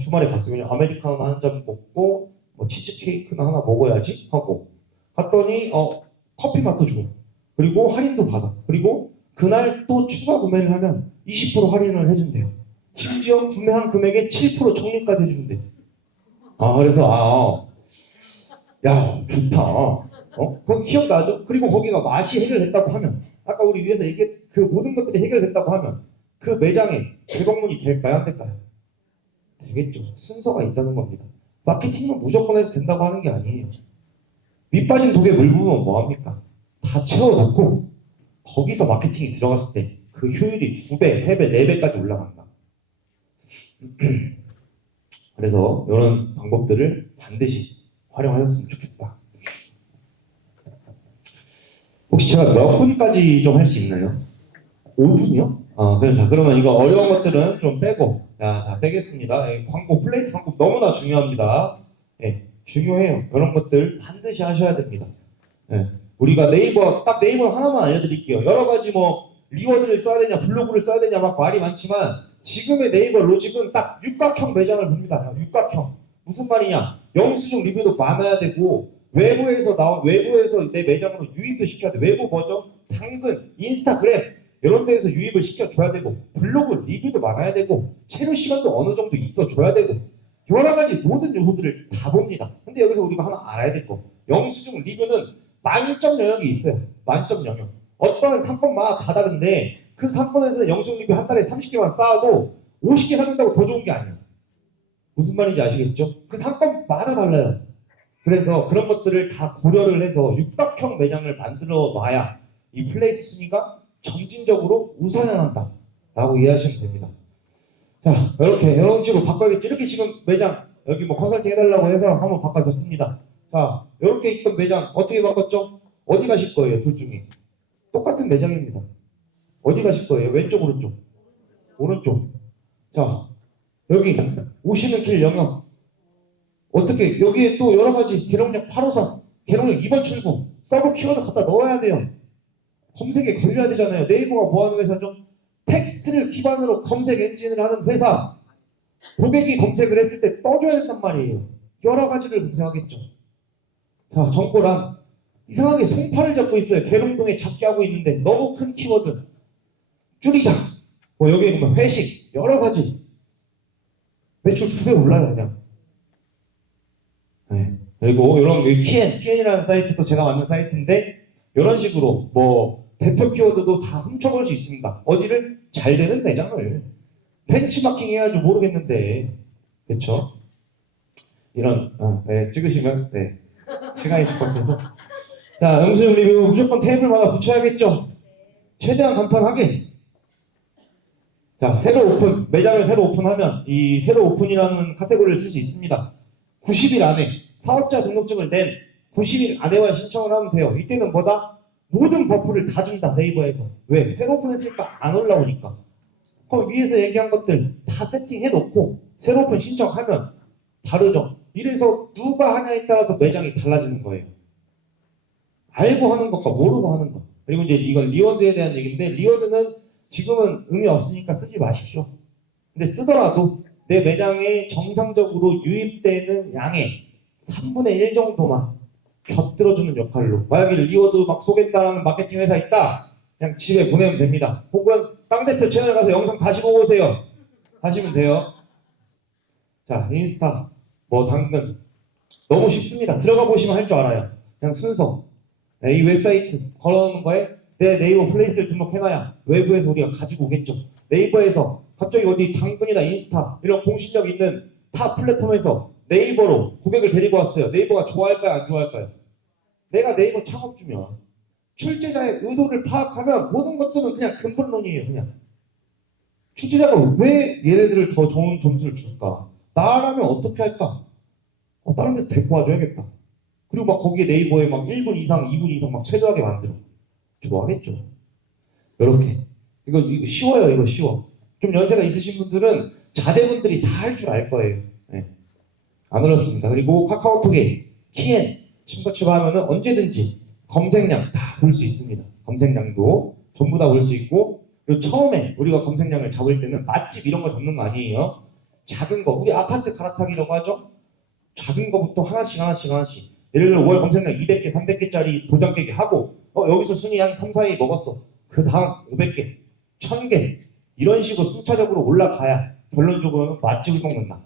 주말에 갔어요. 그냥 아메리카노 한 잔 먹고 뭐 치즈케이크나 하나 먹어야지 하고 갔더니 커피 맛도 좋아. 그리고 할인도 받아. 그리고 그날 또 추가 구매를 하면 20% 할인을 해준대요. 심지어 구매한 금액의 7% 적립까지 해준대. 그래서 야 좋다. 그럼 기억나죠? 그리고 거기가 맛이 해결됐다고 하면 아까 우리 위에서 그 모든 것들이 해결됐다고 하면 그 매장에 재방문이 될까요? 안 될까요? 되겠죠. 순서가 있다는 겁니다. 마케팅은 무조건 해서 된다고 하는 게 아니에요. 밑 빠진 독에 물 부으면 뭐합니까? 다 채워놓고 거기서 마케팅이 들어갔을 때 그 효율이 2배, 3배, 4배까지 올라간다. 그래서 이런 방법들을 반드시 활용하셨으면 좋겠다. 혹시 제가 몇 분까지 좀 할 수 있나요? 5분이요? 자, 그러면 이거 어려운 것들은 좀 빼고 자 빼겠습니다. 광고, 플레이스 광고 너무나 중요합니다. 중요해요. 이런 것들 반드시 하셔야 됩니다. 우리가 딱 네이버 하나만 알려드릴게요. 여러 가지 뭐 리워드를 써야 되냐, 블로그를 써야 되냐 막 말이 많지만 지금의 네이버 로직은 딱 육각형 매장을 봅니다. 육각형. 무슨 말이냐? 영수증 리뷰도 많아야 되고 외부에서 내 매장으로 유입을 시켜야 돼. 외부 버전, 당근, 인스타그램 이런 데에서 유입을 시켜줘야 되고 블로그 리뷰도 많아야 되고 체류 시간도 어느 정도 있어줘야 되고 여러 가지 모든 요소들을 다 봅니다. 근데 여기서 우리가 하나 알아야 될 거. 영수증 리뷰는 만점 영역이 있어요. 만점 영역. 어떤 상권마다 다 다른데 그 상권에서는 영수증 리뷰 한 달에 30개만 쌓아도 50개 사준다고 더 좋은 게 아니에요. 무슨 말인지 아시겠죠? 그 상권마다 달라요. 그래서 그런 것들을 다 고려를 해서 육각형 매장을 만들어 놔야 이 플레이스 순위가 점진적으로 우선해난다 라고 이해하시면 됩니다. 자, 이런 식으로 바꿔야겠죠. 이렇게 지금 매장 여기 뭐 컨설팅 해달라고 해서 한번 바꿔줬습니다. 자, 이렇게 있던 매장 어떻게 바꿨죠? 어디 가실 거예요? 둘 중에 똑같은 매장입니다. 어디 가실 거예요? 왼쪽, 오른쪽? 오른쪽. 자, 여기 오시는 길 영역 어떻게 여기에 또 여러 가지 계룡역 8호선, 계룡역 2번 출구 서브 키워드 갖다 넣어야 돼요. 검색에 걸려야 되잖아요. 네이버가 뭐 하는 회사죠? 텍스트를 기반으로 검색 엔진을 하는 회사. 고객이 검색을 했을 때 떠줘야 된단 말이에요. 여러 가지를 검색하겠죠. 자, 정보란 이상하게 송파를 잡고 있어요. 계룡동에 잡게 하고 있는데 너무 큰 키워드. 줄이자. 뭐 여기 보면 회식 여러 가지. 매출 2배 올라요 그냥. 그리고 이런 QN이라는 사이트도 제가 만든 사이트인데 이런 식으로 뭐 대표 키워드도 다 훔쳐볼 수 있습니다. 어디를? 잘 되는 매장을 벤치마킹 해야지 모르겠는데 그렇죠? 이런 찍으시면 시간이 촉박해서 자 영수증 리뷰 무조건 테이블마다 붙여야겠죠? 최대한 간편하게. 자 새로 오픈 매장을 새로 오픈하면 이 새로 오픈이라는 카테고리를 쓸 수 있습니다. 90일 안에 사업자 등록증을 낸 90일 안에만 신청을 하면 돼요. 이때는 뭐다? 모든 버프를 다 준다 네이버에서. 왜? 새로 오픈했으니까 안 올라오니까. 그럼 위에서 얘기한 것들 다 세팅해 놓고 새로 오픈 신청하면 다르죠. 이래서 누가 하냐에 따라서 매장이 달라지는 거예요. 알고 하는 것과 모르고 하는 것. 그리고 이제 이건 리워드에 대한 얘기인데 리워드는 지금은 의미 없으니까 쓰지 마십시오. 근데 쓰더라도 내 매장에 정상적으로 유입되는 양의 3분의 1 정도만 곁들여주는 역할로. 만약에 리워드 막 쏘겠다는 마케팅 회사 있다. 그냥 집에 보내면 됩니다. 혹은 땅 대표 채널 가서 영상 다시 보고 오세요. 하시면 돼요. 자, 인스타, 뭐 당근 너무 쉽습니다. 들어가 보시면 할 줄 알아요. 그냥 순서. 이 웹사이트 걸어놓는 거에 내 네이버 플레이스를 등록해놔야 외부에서 우리가 가지고 오겠죠. 네이버에서 갑자기 어디 당근이나 인스타 이런 공신력 있는 타 플랫폼에서 네이버로 고객을 데리고 왔어요. 네이버가 좋아할까요? 안 좋아할까요? 내가 네이버 창업주면 출제자의 의도를 파악하면 모든 것들은 그냥 근본론이에요. 그냥 출제자가 왜 얘네들을 더 좋은 점수를 줄까? 나라면 어떻게 할까? 다른 데서 데리고 와줘야겠다. 그리고 막 거기에 네이버에 막 1분 이상, 2분 이상 막 체류하게 만들어. 좋아하겠죠. 이렇게. 이거 쉬워요. 이거 쉬워. 좀 연세가 있으신 분들은 자제분들이 다 할 줄 알 거예요. 네. 안 어렵습니다. 그리고 카카오톡에 키엔 친구치고 하면은 언제든지 검색량 다 볼 수 있습니다. 검색량도 전부 다 볼 수 있고, 그리고 처음에 우리가 검색량을 잡을 때는 맛집 이런 거 잡는 거 아니에요. 작은 거, 우리 아파트 갈아타기라고 하죠. 작은 거부터 하나씩. 예를 들어 월 검색량 200개, 300개짜리 도장 깨기 하고 여기서 순위 한 3, 4위 먹었어. 그 다음 500개, 1000개 이런 식으로 순차적으로 올라가야 결론적으로는 맛집을 먹는다.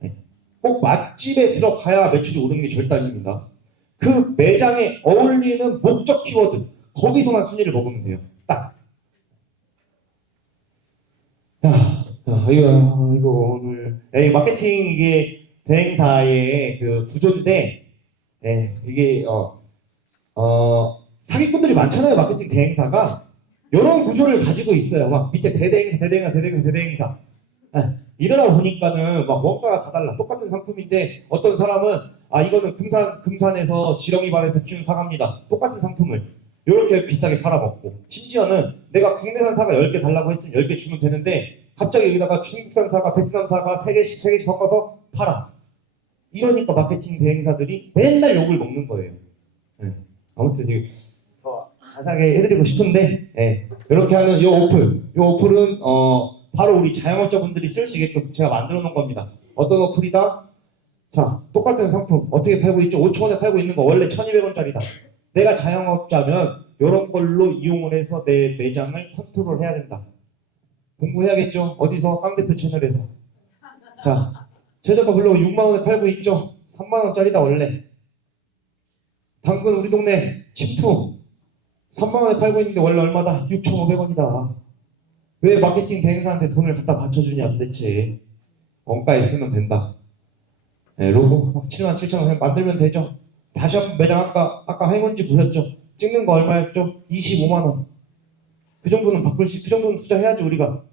네. 꼭 맛집에 들어가야 매출이 오르는 게 절단입니다. 그 매장에 어울리는 목적 키워드 거기서만 순위를 먹으면 돼요. 딱. 이거 오늘 마케팅 이게 대행사의 그 구조인데 이게 사기꾼들이 많잖아요. 마케팅 대행사가 이런 구조를 가지고 있어요. 막 밑에 대대행사. 이러다 보니까는 막 원가가 다 달라. 똑같은 상품인데 어떤 사람은 이거는 금산에서 지렁이반에서 키운 사과입니다. 똑같은 상품을 이렇게 비싸게 팔아먹고, 심지어는 내가 국내산 사과 10개 달라고 했으면 10개 주면 되는데 갑자기 여기다가 중국산 사과, 베트남 사과 3개씩 섞어서 팔아. 이러니까 마케팅 대행사들이 맨날 욕을 먹는 거예요. 아무튼 더 자세하게 해드리고 싶은데 이렇게 하는 이 어플은 바로 우리 자영업자분들이 쓸 수 있게끔 제가 만들어 놓은 겁니다. 어떤 어플이다? 자, 똑같은 상품 어떻게 팔고 있죠? 5,000원에 팔고 있는 거 원래 1,200원짜리다. 내가 자영업자면 이런 걸로 이용을 해서 내 매장을 컨트롤 해야 된다. 공부해야겠죠? 어디서? 깡대표 채널에서. 자, 최저가 불러고 6만원에 팔고 있죠? 3만원짜리다 원래. 당근 우리 동네 침투 3만원에 팔고 있는데 원래 얼마다? 6,500원이다. 왜 마케팅 대행사한테 돈을 갖다 받쳐주냐 도대체. 원가에 쓰면 된다. 로고 77,000원 그냥 만들면 되죠. 다시 한번 매장 아까 행운지 보셨죠? 찍는 거 얼마였죠? 25만원. 그 정도는 그 정도는 투자해야지 우리가.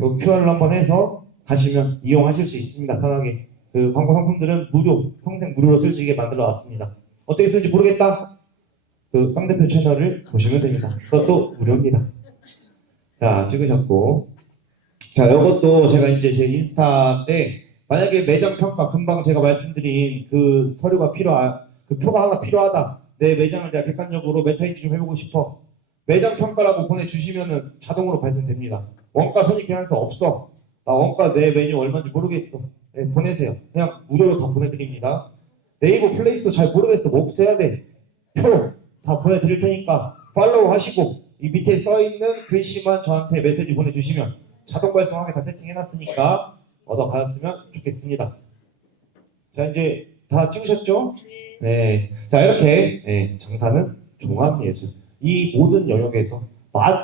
요 QR로 한번 해서 가시면 이용하실 수 있습니다. 편하게. 그 광고 상품들은 무료, 평생 무료로 쓸 수 있게 만들어 놨습니다. 어떻게 쓰는지 모르겠다? 그 깡대표 채널을 보시면 됩니다. 그것도 무료입니다. 자, 찍으셨고. 자, 이것도 제가 이제 제 인스타 때 만약에 매장 평가, 금방 제가 말씀드린 그 서류가 그 표가 하나 필요하다. 내 매장을 내가 객관적으로 메타인지 좀 해보고 싶어. 매장 평가라고 보내주시면은 자동으로 발송됩니다. 원가 손익 계산서 없어. 나 원가 내 메뉴 얼마인지 모르겠어. 보내세요. 그냥 무료로 다 보내드립니다. 네이버 플레이스도 잘 모르겠어. 뭐부터 해야 돼? 표 다 보내드릴 테니까 팔로우 하시고 이 밑에 써있는 글씨만 저한테 메시지 보내주시면 자동 발송하게 다 세팅해놨으니까 얻어가셨으면 좋겠습니다. 자, 이제 다 찍으셨죠? 네. 자, 이렇게 장사는 종합예술. 이 모든 영역에서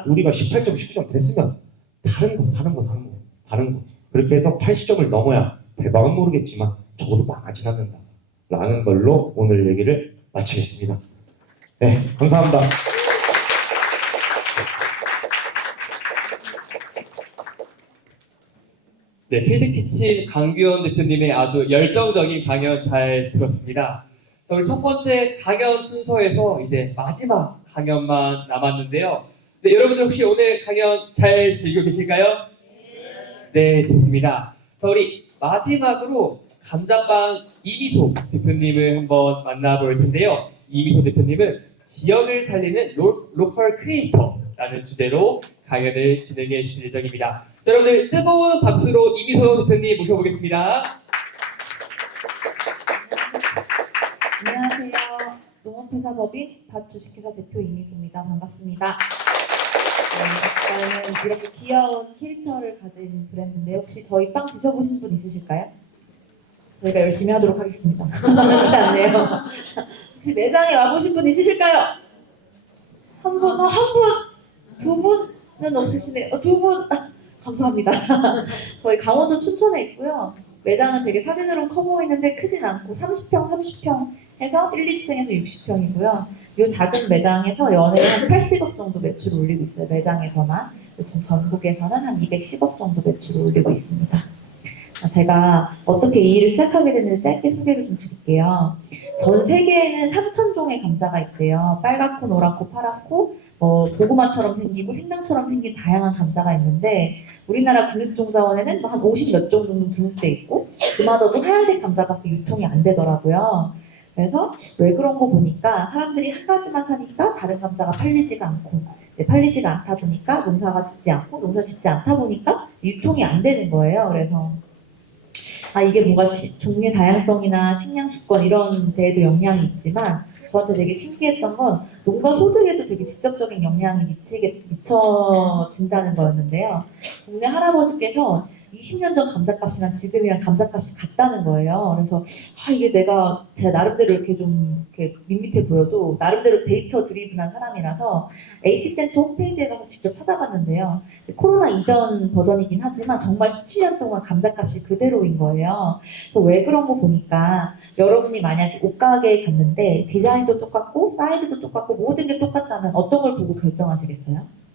우리가 18점, 19점 됐으면 다른 거. 그렇게 해서 80점을 넘어야 대박은 모르겠지만 적어도 망하진 않는다. 라는 걸로 오늘 얘기를 마치겠습니다. 네, 감사합니다. 네, 필드키친 강규현 대표님의 아주 열정적인 강연 잘 들었습니다. 자, 우리 첫 번째 강연 순서에서 이제 마지막 강연만 남았는데요. 네, 여러분들 혹시 오늘 강연 잘 즐기고 계실까요? 네, 좋습니다. 자, 우리 마지막으로 감자빵 이미소 대표님을 한번 만나볼 텐데요. 이미소 대표님은 지역을 살리는 로컬 크리에이터라는 주제로 강연을 진행해 주실 예정입니다. 자, 여러분들 뜨거운 박수로 이미소 대표님 모셔보겠습니다. 안녕하세요. 농업회사법인 밭주식회사 대표 이미수입니다. 반갑습니다. 저는 이렇게 귀여운 캐릭터를 가진 브랜드인데 혹시 저희 빵 드셔보신 분 있으실까요? 저희가 열심히 하도록 하겠습니다. 그렇지 않네요. 혹시 매장에 와보신 분 있으실까요? 한 분, 두 분은 없으시네요. 두 분, 감사합니다. 저희 강원도 춘천에 있고요. 매장은 되게 사진으로는 커 보이는데 크진 않고 30평, 30평 해서 1, 2층에서 60평이고요. 이 작은 매장에서 연애에 한 80억 정도 매출을 올리고 있어요. 매장에서만. 지금 전국에서는 한 210억 정도 매출을 올리고 있습니다. 제가 어떻게 이 일을 시작하게 됐는지 짧게 소개를 좀 드릴게요. 전 세계에는 3,000종의 감자가 있대요. 빨갛고 노랗고 파랗고 고구마처럼 생기고 생강처럼 생긴 다양한 감자가 있는데 우리나라 국립종자원에는 한 50몇 종 정도 등록돼 있고 그마저도 하얀색 감자밖에 유통이 안 되더라고요. 그래서 왜 그런 거 보니까 사람들이 한 가지만 사니까 다른 감자가 팔리지가 않고 팔리지가 않다 보니까 농사가 짓지 않고 농사 짓지 않다 보니까 유통이 안 되는 거예요. 그래서 이게 뭔가 종류의 다양성이나 식량 주권 이런 데에도 영향이 있지만 저한테 되게 신기했던 건 농가 소득에도 되게 직접적인 영향이 미쳐진다는 거였는데요. 동네 할아버지께서 20년 전 감자값이랑 지금이랑 감자값이 같다는 거예요. 그래서 이게 내가 제 나름대로 이렇게 좀 이렇게 밋밋해 보여도 나름대로 데이터 드리븐한 사람이라서 AT센터 홈페이지에 가서 직접 찾아봤는데요. 코로나 이전 버전이긴 하지만 정말 17년 동안 감자값이 그대로인 거예요. 왜 그런 거 보니까 여러분이 만약에 옷가게에 갔는데 디자인도 똑같고 사이즈도 똑같고 모든 게 똑같다면 어떤 걸 보고 결정하시겠어요?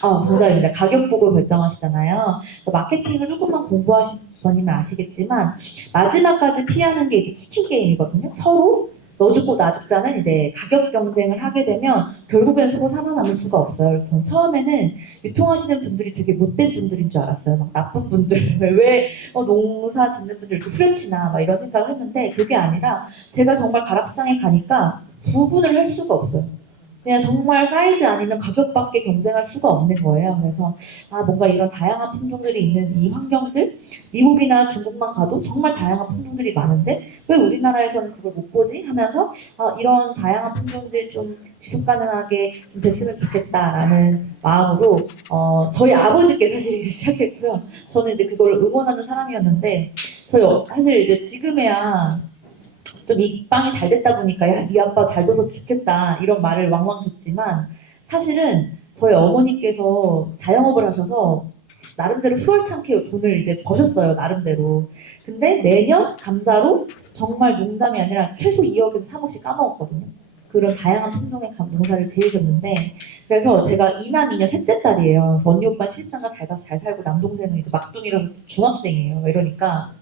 정답입니다. 가격 보고 결정하시잖아요. 마케팅을 조금만 공부하신 분이면 아시겠지만 마지막까지 피하는 게 이제 치킨 게임이거든요. 서로 너 죽고 나 죽자는 이제 가격 경쟁을 하게 되면 결국엔 서로 살아남을 수가 없어요. 전 처음에는 유통하시는 분들이 되게 못된 분들인 줄 알았어요. 막 나쁜 분들 왜 농사 짓는 분들 이렇게 후레치나 막 이런 생각을 했는데 그게 아니라 제가 정말 가락시장에 가니까 구분을 할 수가 없어요. 그냥 정말 사이즈 아니면 가격밖에 경쟁할 수가 없는 거예요. 그래서 뭔가 이런 다양한 품종들이 있는 이 환경들 미국이나 중국만 가도 정말 다양한 품종들이 많은데 왜 우리나라에서는 그걸 못 보지? 하면서 이런 다양한 품종들이 좀 지속 가능하게 좀 됐으면 좋겠다라는 마음으로 저희 아버지께 사실 일을 시작했고요. 저는 이제 그걸 응원하는 사람이었는데 저희 사실 이제 지금에야 좀 이 빵이 잘 됐다 보니까 야, 네 아빠 잘 돼서 좋겠다 이런 말을 왕왕 듣지만 사실은 저희 어머니께서 자영업을 하셔서 나름대로 수월찮게 돈을 이제 버셨어요. 나름대로. 근데 매년 감자로 정말 농담이 아니라 최소 2억에서 3억씩 까먹었거든요. 그런 다양한 품종의 농사를 지으셨는데 그래서 제가 이남 이녀 셋째 딸이에요. 그래서 언니 오빠 시집장가 잘 가서 잘 살고 남동생은 이제 막둥이라서 중학생이에요. 이러니까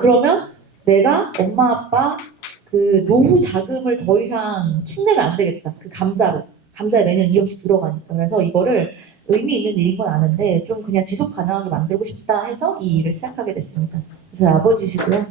그러면 내가 엄마 아빠 그 노후 자금을 더 이상 축내면 안 되겠다. 그 감자에 매년 2억씩 들어가니까. 그래서 이거를 의미 있는 일인 건 아는데 좀 그냥 지속 가능하게 만들고 싶다 해서 이 일을 시작하게 됐습니다. 저희 아버지시고요.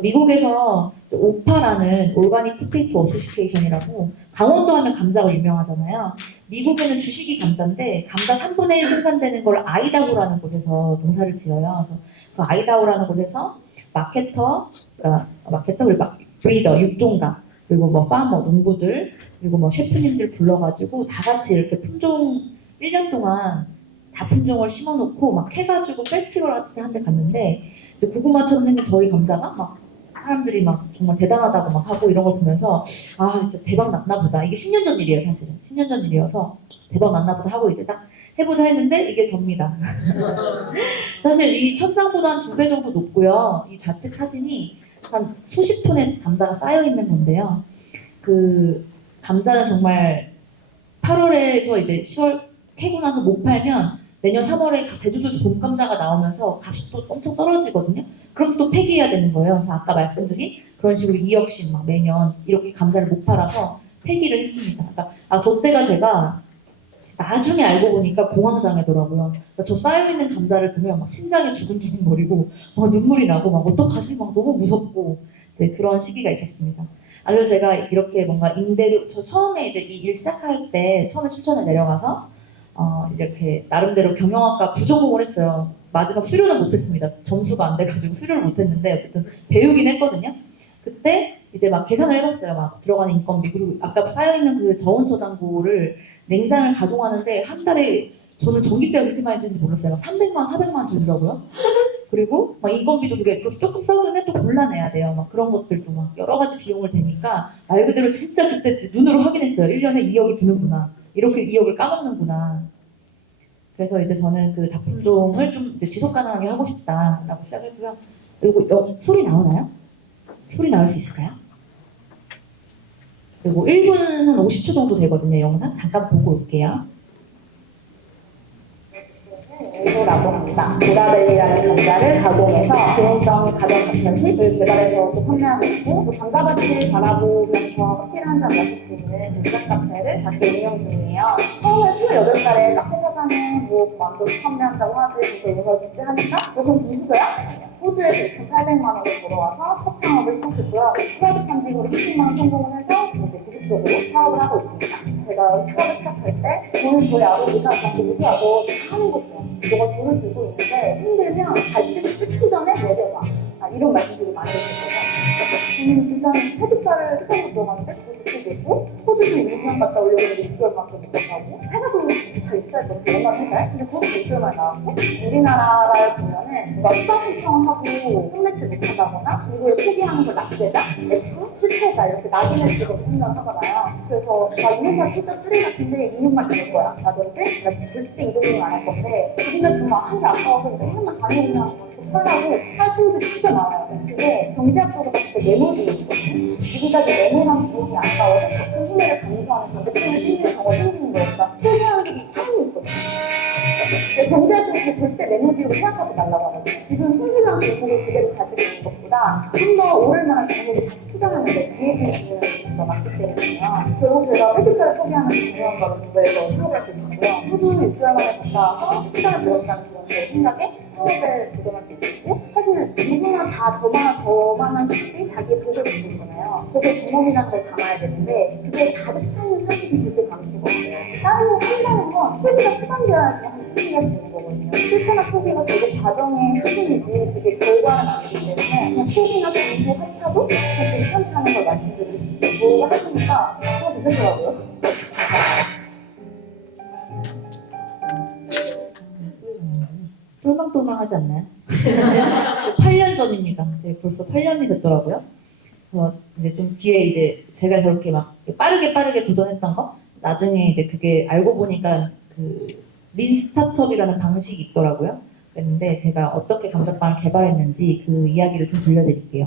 미국에서 오파라는 오가닉 포테이토 어소시에이션이라고 강원도 하면 감자가 유명하잖아요. 미국에는 주식이 감자인데 감자 3분의 1 생산되는 걸 아이다호라는 곳에서 농사를 지어요. 그래서 그 아이다호라는 곳에서 마케터 그리고 브리더, 육종가 그리고 파머, 농부들 그리고 셰프님들 불러가지고 다 같이 이렇게 품종 1년 동안 다 품종을 심어놓고 막 해가지고 페스티벌 같은 데 한 대 갔는데 이제 고구마처럼 생긴 저희 감자가 막 사람들이 막 정말 대단하다고 막 하고 이런 걸 보면서 진짜 대박 났나 보다. 이게 10년 전 일이에요 사실은. 10년 전 일이어서 대박 났나 보다 하고 이제 딱 해보자 했는데 이게 접니다. 사실 이 천장보다 한 2배 정도 높고요. 이 좌측 사진이 한 수십 톤의 감자가 쌓여 있는 건데요. 그 감자는 정말 8월에서 이제 10월 캐고 나서 못 팔면 내년 3월에 제주도에서 봄 감자가 나오면서 값이 또 엄청 떨어지거든요. 그럼 또 폐기해야 되는 거예요. 그래서 아까 말씀드린 그런 식으로 2억씩 막 매년 이렇게 감자를 못 팔아서 폐기를 했습니다. 그러니까 저 때가 제가 나중에 알고 보니까 공황장애더라고요. 그러니까 저 쌓여있는 감자를 보면 막 심장이 두근두근거리고 막 눈물이 나고 막 어떡하지? 막 너무 무섭고 이제 그런 시기가 있었습니다. 그래서 제가 이렇게 뭔가 임대료 저 처음에 이제 이 일 시작할 때 처음에 춘천에 내려가서 이제 이렇게 나름대로 경영학과 부전공을 했어요. 마지막 수료는 못했습니다. 점수가 안 돼가지고 수료를 못했는데 어쨌든 배우긴 했거든요. 그때 이제 막 계산을 해봤어요. 막 들어가는 인건비 그리고 아까 쌓여있는 그 저온저장고를 냉장을 가동하는데 한 달에 저는 전기세가 그렇게 많이 드는지 몰랐어요. 막 300만, 400만 들더라고요. 그리고 막 인건비도 그게 조금 썩으면 또 골라내야 돼요. 막 그런 것들도 막 여러 가지 비용을 대니까 말 그대로 진짜 그때 눈으로 확인했어요. 1년에 2억이 드는구나. 이렇게 2억을 까먹는구나. 그래서 이제 저는 그 다품종을 좀 이제 지속 가능하게 하고 싶다라고 시작했고요. 그리고 소리 나오나요? 소리 나올 수 있을까요? 그리고 1분 한 50초 정도 되거든요. 영상 잠깐 보고 올게요. 라고 합니다. 보라벨리라는 감자를 가공해서 기능성 가정 간편식을 개발해서 또 판매하고 있고, 또 감자밭을 바라보면서 커피를 한 잔 마실 수 있는 감자 카페를 작게 운영 중이에요. 처음에 28살에 카페 사장은 뭐 만두 판매한다고 하지, 그거 용서 죽지 하니까 그럼 분수저야? 호주에서 2,800만 원을 벌어와서 첫 창업을 시작했고요. 프라이드 펀딩으로 10만 원 성공을 해서 이제 지속적으로 사업을 하고 있습니다. 제가 사업을 시작할 때 저는 저희 아버지가 나 공부하고 다 하는 거죠. 너가 돈을 들고 있는데 힘들면 갈등이 찍기 전에 내려놔. 이런 말씀들이 많이 해주셔서 일단 헤드카를 회사로 들어가는데 그렇게 되고 호주도 1년 갔다 오려고 했는데 6개월밖에 못 갔다고 회사도 진짜 잘 있어야 돼. 얼마나 회사에? 근데 거기서 6개월만 나왔고 우리나라를 보면은 누가 수강 신청하고 끝맺지 못한다거나 중도에 포기하는 걸 낙제자, F, 실패자 이렇게 낙인을 찍어 생각하잖아요. 그래서 나 이 회사 진짜 쓰레기 같은데 2년만 다닐 거야 라든지 나 절대 이 정도는 안 할 건데 지금까지 정말 한게 아까워서 1년만 다니면 살라고 할 친구들이 진짜 많아요. 그게 경제학적으로 봤을 때 메모리거든요. 지금까지 메모만 기억이 아까워서 가끔 후회를 감수하는 경제증을 찍는 경우가 생기는 거니까 포기하는 게 타임이 있거든요. 경제학적으로 절대 메모리로 생각하지 말라고 하거든요. 지금 현실한 공부를 그대로 가지고 있는 것보다 좀 더 오를 만한 정보를 다시 투자하는 데 기회를 주는 더 많기 때문이에요. 결국 제가 페디카를 포기하는 중요한 거는 공부에서 창업을 할 수 있었고요. 호주 6개월 만에 갔다 와서 시간을 벌었다는 그런 제 생각에 창업에 도전할 수 있었고, 사실 누구나 다 저만한 분들이 자기의 독을 갖고 있잖아요. 독의 경험이라는 걸 담아야 되는데 그게 가득 차는 사실이 절대 담을 수가 없어요. 따로 한다는 건 소비가 수반되어야지 한 스피드가 할 수 있는 거거든요. 실패나 포기가 되게 과정의 수준이지 그게 결과는 아니기 때문에 그냥 포기나 공부 하차도 사실 괜찮다는 걸 말씀드릴 수 있어요. 뭐가 하시니까 괜찮더라고요. 똘망똘망하지 않나요? 8년 전입니다. 네, 벌써 8년이 됐더라고요. 이제 좀 뒤에 이제 제가 저렇게 막 빠르게 도전했던 거, 나중에 이제 그게 알고 보니까 그 린 스타트업이라는 방식이 있더라고요. 그랬는데 제가 어떻게 감자빵을 개발했는지 그 이야기를 좀 들려드릴게요.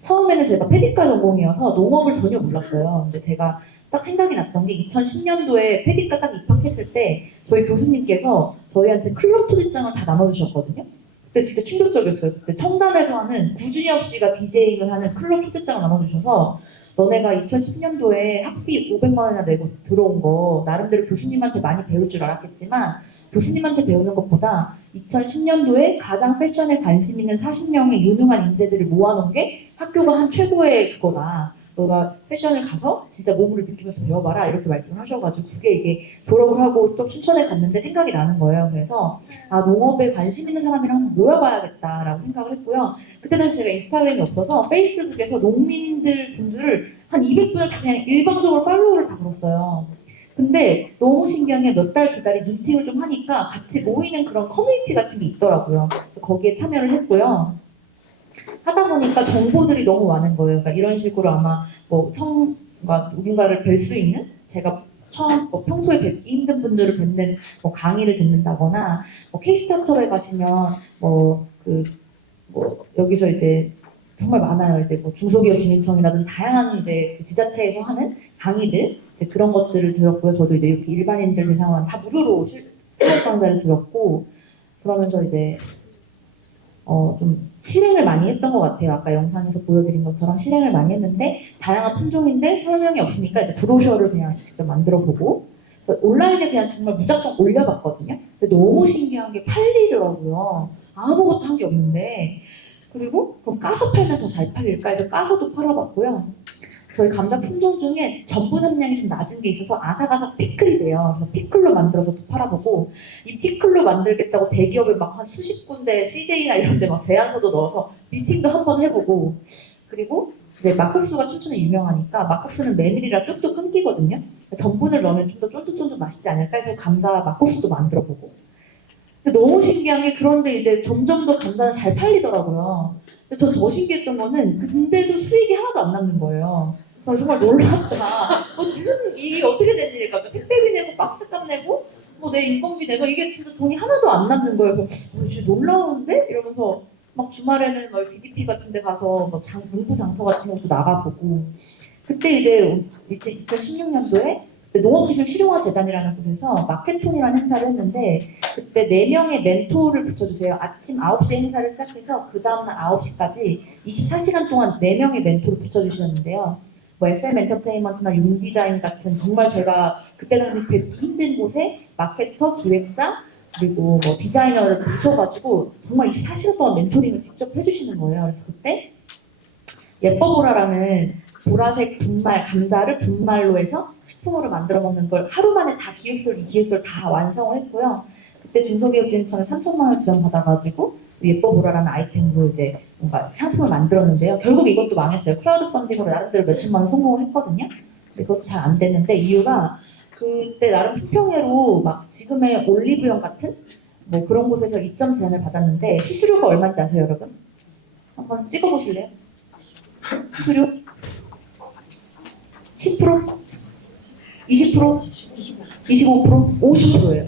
처음에는 제가 페디카 전공이어서 농업을 전혀 몰랐어요. 근데 제가 딱 생각이 났던 게 2010년도에 페디카 딱 입학했을 때 저희 교수님께서 저희한테 클럽 초대장을 다 나눠주셨거든요. 그때 진짜 충격적이었어요. 그때 청담에서 하는 구준엽 씨가 디제잉을 하는 클럽 초대장을 나눠주셔서 너네가 2010년도에 학비 500만 원이나 내고 들어온 거 나름대로 교수님한테 많이 배울 줄 알았겠지만 교수님한테 배우는 것보다 2010년도에 가장 패션에 관심 있는 40명의 유능한 인재들을 모아놓은 게 학교가 한 최고의 그거다. 너가 패션을 가서 진짜 몸으로 느끼면서 배워봐라 이렇게 말씀을 하셔가지고 그게 이게 졸업을 하고 또 춘천에 갔는데 생각이 나는 거예요. 그래서 농업에 관심 있는 사람이랑 한번 모여봐야겠다라고 생각을 했고요. 그때 당시 제가 인스타그램이 없어서 페이스북에서 농민들 분들을 한 200분을 다 그냥 일방적으로 팔로우를 다 걸었어요. 근데 너무 신기한 게 몇 달, 두 달이 눈팅을 좀 하니까 같이 모이는 그런 커뮤니티 같은 게 있더라고요. 거기에 참여를 했고요. 하다 보니까 정보들이 너무 많은 거예요. 그러니까 이런 식으로 아마 누군가를 뵐 수 있는 제가 처음 평소에 뵙기 힘든 분들을 뵙는 강의를 듣는다거나 K-스타트업에 가시면 여기서 이제 정말 많아요. 이제 중소기업 진흥청이라든 다양한 이제 지자체에서 하는 강의들 이제 그런 것들을 들었고요. 저도 이제 이렇게 일반인들 대상으로 다 무료로 사업 강좌를 들었고 그러면서 이제 좀 실행을 많이 했던 것 같아요. 아까 영상에서 보여드린 것처럼 실행을 많이 했는데 다양한 품종인데 설명이 없으니까 이제 브로셔를 그냥 직접 만들어보고 온라인에 그냥 정말 무작정 올려봤거든요. 근데 너무 신기한 게 팔리더라고요. 아무것도 한 게 없는데 그리고 그럼 까서 팔면 더 잘 팔릴까 해서 까서도 팔아봤고요. 저희 감자 품종 중에 전분 함량이 좀 낮은 게 있어서 아삭아삭 피클이 돼요. 그래서 피클로 만들어서 또 팔아보고 이 피클로 만들겠다고 대기업에 막 한 수십 군데 CJ나 이런 데 막 제안서도 넣어서 미팅도 한번 해보고 그리고 이제 막국수가 춘천에 유명하니까 막국수는 메밀이라 뚝뚝 끊기거든요. 전분을 넣으면 좀 더 쫀득쫀득 맛있지 않을까 해서 감자 막국수도 만들어보고 근데 너무 신기한 게 그런데 이제 점점 더 감자는 잘 팔리더라고요. 근데 저 더 신기했던 거는 근데도 수익이 하나도 안 남는 거예요. 그래서 정말 놀랐다. 무슨 이게 어떻게 된 일일까? 택배비 내고 박스값 내고 뭐 내 인건비 내고 이게 진짜 돈이 하나도 안 남는 거예요. 그래서 진짜 놀라운데? 이러면서 막 주말에는 막 DDP 같은 데 가서 뭐 문구 장터 같은 것도 나가보고 그때 이제 2016년도에 농업기술 실용화재단이라는 곳에서 마케톤이라는 행사를 했는데 그때 4명의 멘토를 붙여주세요. 아침 9시에 행사를 시작해서 그 다음날 9시까지 24시간 동안 4명의 멘토를 붙여주셨는데요. 뭐 SM 엔터테인먼트나 윤디자인 같은 정말 제가 그때 당시 뵙기 힘든 곳에 마케터, 기획자, 그리고 뭐 디자이너를 붙여가지고 정말 24시간 동안 멘토링을 직접 해주시는 거예요. 그래서 그때 예뻐보라라는 보라색 분말, 감자를 분말로 해서 식품으로 만들어 먹는 걸 하루 만에 다 기획서를, 이 기획서를 다 완성을 했고요. 그때 중소기업진흥청에 3천만 원 지원받아가지고 예뻐보라라는 아이템으로 이제 뭔가 상품을 만들었는데요. 결국 이것도 망했어요. 크라우드 펀딩으로 나름대로 몇천만 원 성공을 했거든요. 근데 그것도 잘 안 됐는데 이유가 그때 나름 수평회로 막 지금의 올리브영 같은 뭐 그런 곳에서 입점 제안을 받았는데 수수료가 얼마인지 아세요, 여러분? 한번 찍어보실래요? 수수료? 10%? 20%? 25%? 50%예요.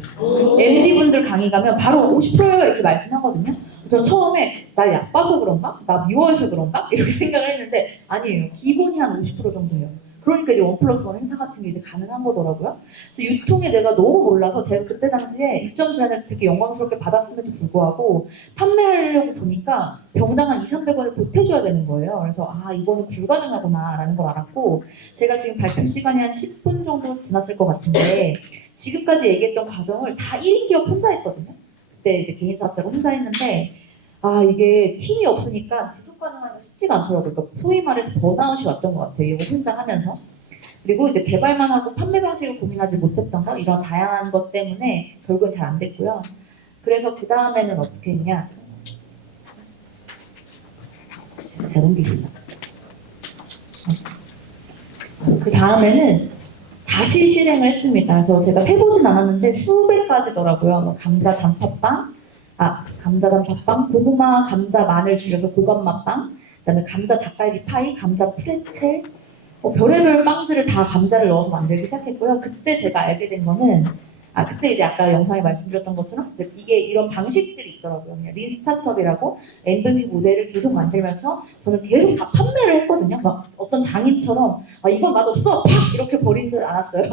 MD분들 강의 가면 바로 50%예요 이렇게 말씀하거든요. 저 처음에 날 약봐서 그런가? 나 미워해서 그런가? 이렇게 생각을 했는데 아니에요. 기본이 한 50% 정도예요. 그러니까 이제 1+1 행사 같은 게 이제 가능한 거더라고요. 그래서 유통에 내가 너무 몰라서 제가 그때 당시에 입점 제안을 되게 영광스럽게 받았음에도 불구하고 판매하려고 보니까 병당 한 200~300원을 보태줘야 되는 거예요. 그래서 아 이거는 불가능하구나 라는 걸 알았고 제가 지금 발표 시간이 한 10분 정도 지났을 것 같은데 지금까지 얘기했던 과정을 다 1인 기업 혼자 했거든요. 그때 이제 개인 사업자가 혼자 했는데 아 이게 팀이 없으니까 지속 가능하기가 쉽지가 않더라고요. 그러니까 소위 말해서 번아웃이 왔던 것 같아요. 이거 혼자 하면서. 그리고 이제 개발만 하고 판매 방식을 고민하지 못했던 거 이런 다양한 것 때문에 결국은 잘 안 됐고요. 그래서 그 다음에는 어떻게 했냐? 제가 넘기겠습니다. 그 다음에는 다시 실행을 했습니다. 그래서 제가 세보진 않았는데 수백 가지더라고요. 뭐 감자 단팥빵, 감자 단팥빵, 고구마, 감자, 마늘 줄여서 고감마빵, 그다음에 감자 닭갈비 파이, 감자 프레첼, 별의별 빵들을 다 감자를 넣어서 만들기 시작했고요. 그때 제가 알게 된 거는 그때 이제 아까 영상에 말씀드렸던 것처럼 이제 이게 이런 방식들이 있더라고요. 그냥 린 스타트업이라고 MVP 모델을 계속 만들면서 저는 계속 다 판매를 했거든요. 막 어떤 장인처럼 이건 맛없어! 팍! 이렇게 버린 줄 알았어요.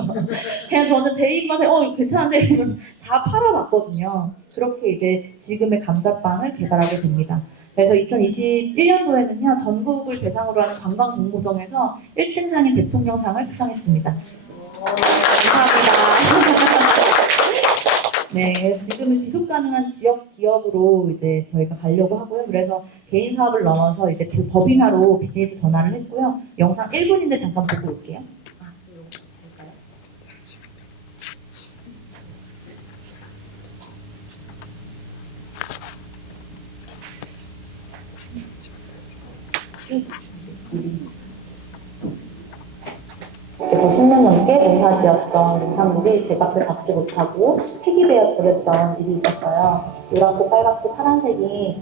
그냥 저는 제 입맛에 이거 괜찮은데 이러면 다 팔아봤거든요. 그렇게 이제 지금의 감자빵을 개발하게 됩니다. 그래서 2021년도에는요 전국을 대상으로 하는 관광 공모전에서 1등상인 대통령상을 수상했습니다. 감사합니다. 네, 지금은 지속 가능한 지역 기업으로 이제 저희가 가려고 하고요. 그래서 개인 사업을 넘어서 이제 그 법인화로 비즈니스 전환을 했고요. 영상 1분인데 잠깐 보고 올게요. 그래서 10년 넘게 농사지었던 농산물이 제값을 받지 못하고 폐기되어 버렸던 일이 있었어요. 노랗고 빨갛고 파란색이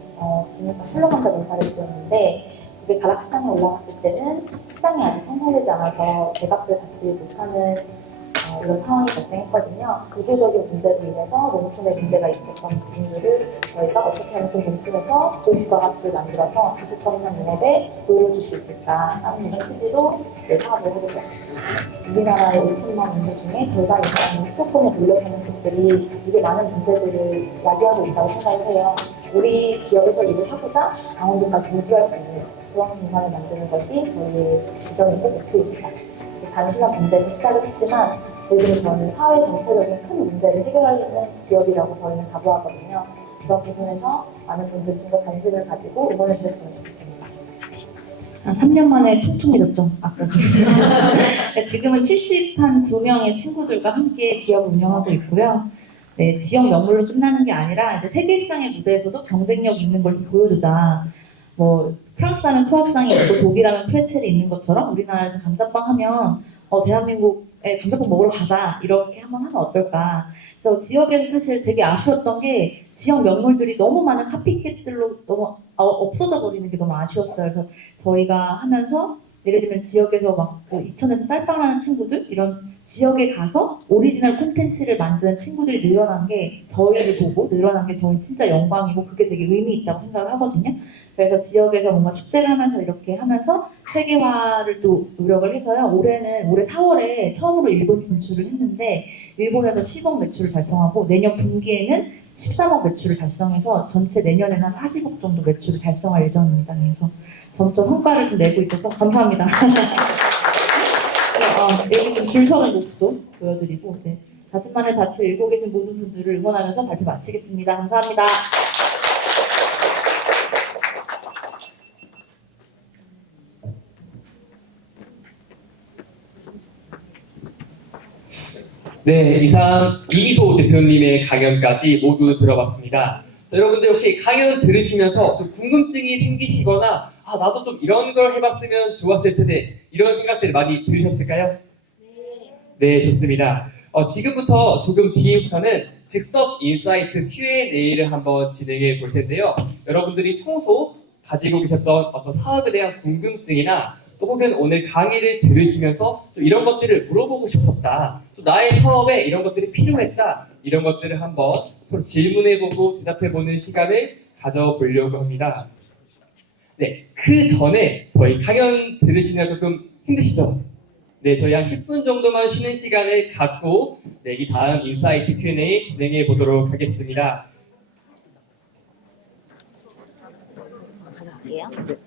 훌렁감자 농사를 지었는데 그게 가락시장에 올라갔을 때는 시장이 아직 형성되지 않아서 제값을 받지 못하는 이런 상황이 발생했거든요. 구조적인 문제로 인해서 농촌에 문제가 있었던 부분들을 저희가 어떻게 하면 좀 검토해서 고부가가치를 만들어서 지속 가능한 농업에 도움을 줄 수 있을까라는 이런 취지로 사업을 하게 되었습니다. 우리나라의 5천만 인구 중에 절반 이상이 수도권에 몰려드는 곳들이 되게 많은 문제들을 야기하고 있다고 생각을 해요. 우리 기업에서 일을 하고자 강원도까지 이주할 수 있는 그런 공간을 만드는 것이 저희의 비전이고 목표입니다. 단순한 문제로 시작을 했지만 지금 저는 사회 전체적인 큰 문제를 해결하려는 기업이라고 저희는 자부하거든요. 그런 부분에서 많은 분들이 좀 더 관심을 가지고 응원해 주셨으면 좋겠습니다. 3년 만에 통통해졌죠. 아까 지금은 72명의 친구들과 함께 기업을 운영하고 있고요. 네, 지역 명물로 끝나는 게 아니라 이제 세계 시장의 무대에서도 경쟁력 있는 걸 보여주자. 뭐 프랑스 하면 크로아상이 있고 독일 하면 프레첼이 있는 것처럼 우리나라에서 감자빵 하면 대한민국에 감자빵 먹으러 가자 이렇게 한번 하면 어떨까. 그래서 지역에서 사실 되게 아쉬웠던 게 지역 명물들이 너무 많은 카피캣들로 너무 없어져 버리는 게 너무 아쉬웠어요. 그래서 저희가 하면서 예를 들면 지역에서 막뭐 이천에서 쌀빵하는 친구들 이런 지역에 가서 오리지널 콘텐츠를 만드는 친구들이 늘어난 게 저희를 보고 늘어난 게 저희 진짜 영광이고 그게 되게 의미 있다고 생각을 하거든요. 그래서 지역에서 뭔가 축제를 하면서 이렇게 하면서 세계화를 또 노력을 해서요. 올해 4월에 처음으로 일본 진출을 했는데 일본에서 10억 매출을 달성하고 내년 분기에는 13억 매출을 달성해서 전체 내년에는 한 40억 정도 매출을 달성할 예정입니다. 그래서 점점 성과를 좀 내고 있어서 감사합니다. 여기 좀 줄 서는 모습도 보여드리고 자신만의 밭을 읽고 계신 모든 분들을 응원하면서 발표 마치겠습니다. 감사합니다. 네, 이상 이미소 대표님의 강연까지 모두 들어봤습니다. 자, 여러분들 혹시 강연 들으시면서 좀 궁금증이 생기시거나 나도 좀 이런 걸 해봤으면 좋았을 텐데 이런 생각들 많이 들으셨을까요? 네, 좋습니다. 지금부터 조금 뒤에부터는 즉석 인사이트 Q&A를 한번 진행해 볼 텐데요. 여러분들이 평소 가지고 계셨던 어떤 사업에 대한 궁금증이나 또 혹은 오늘 강의를 들으시면서 좀 이런 것들을 물어보고 싶었다. 또 나의 사업에 이런 것들이 필요했다. 이런 것들을 한번 서로 질문해보고 대답해보는 시간을 가져보려고 합니다. 네, 그 전에 저희 강연 들으시면 조금 힘드시죠? 네, 저희 한 10분 정도만 쉬는 시간을 갖고 이 다음 인사이트 Q&A 진행해 보도록 하겠습니다. 가져갈게요.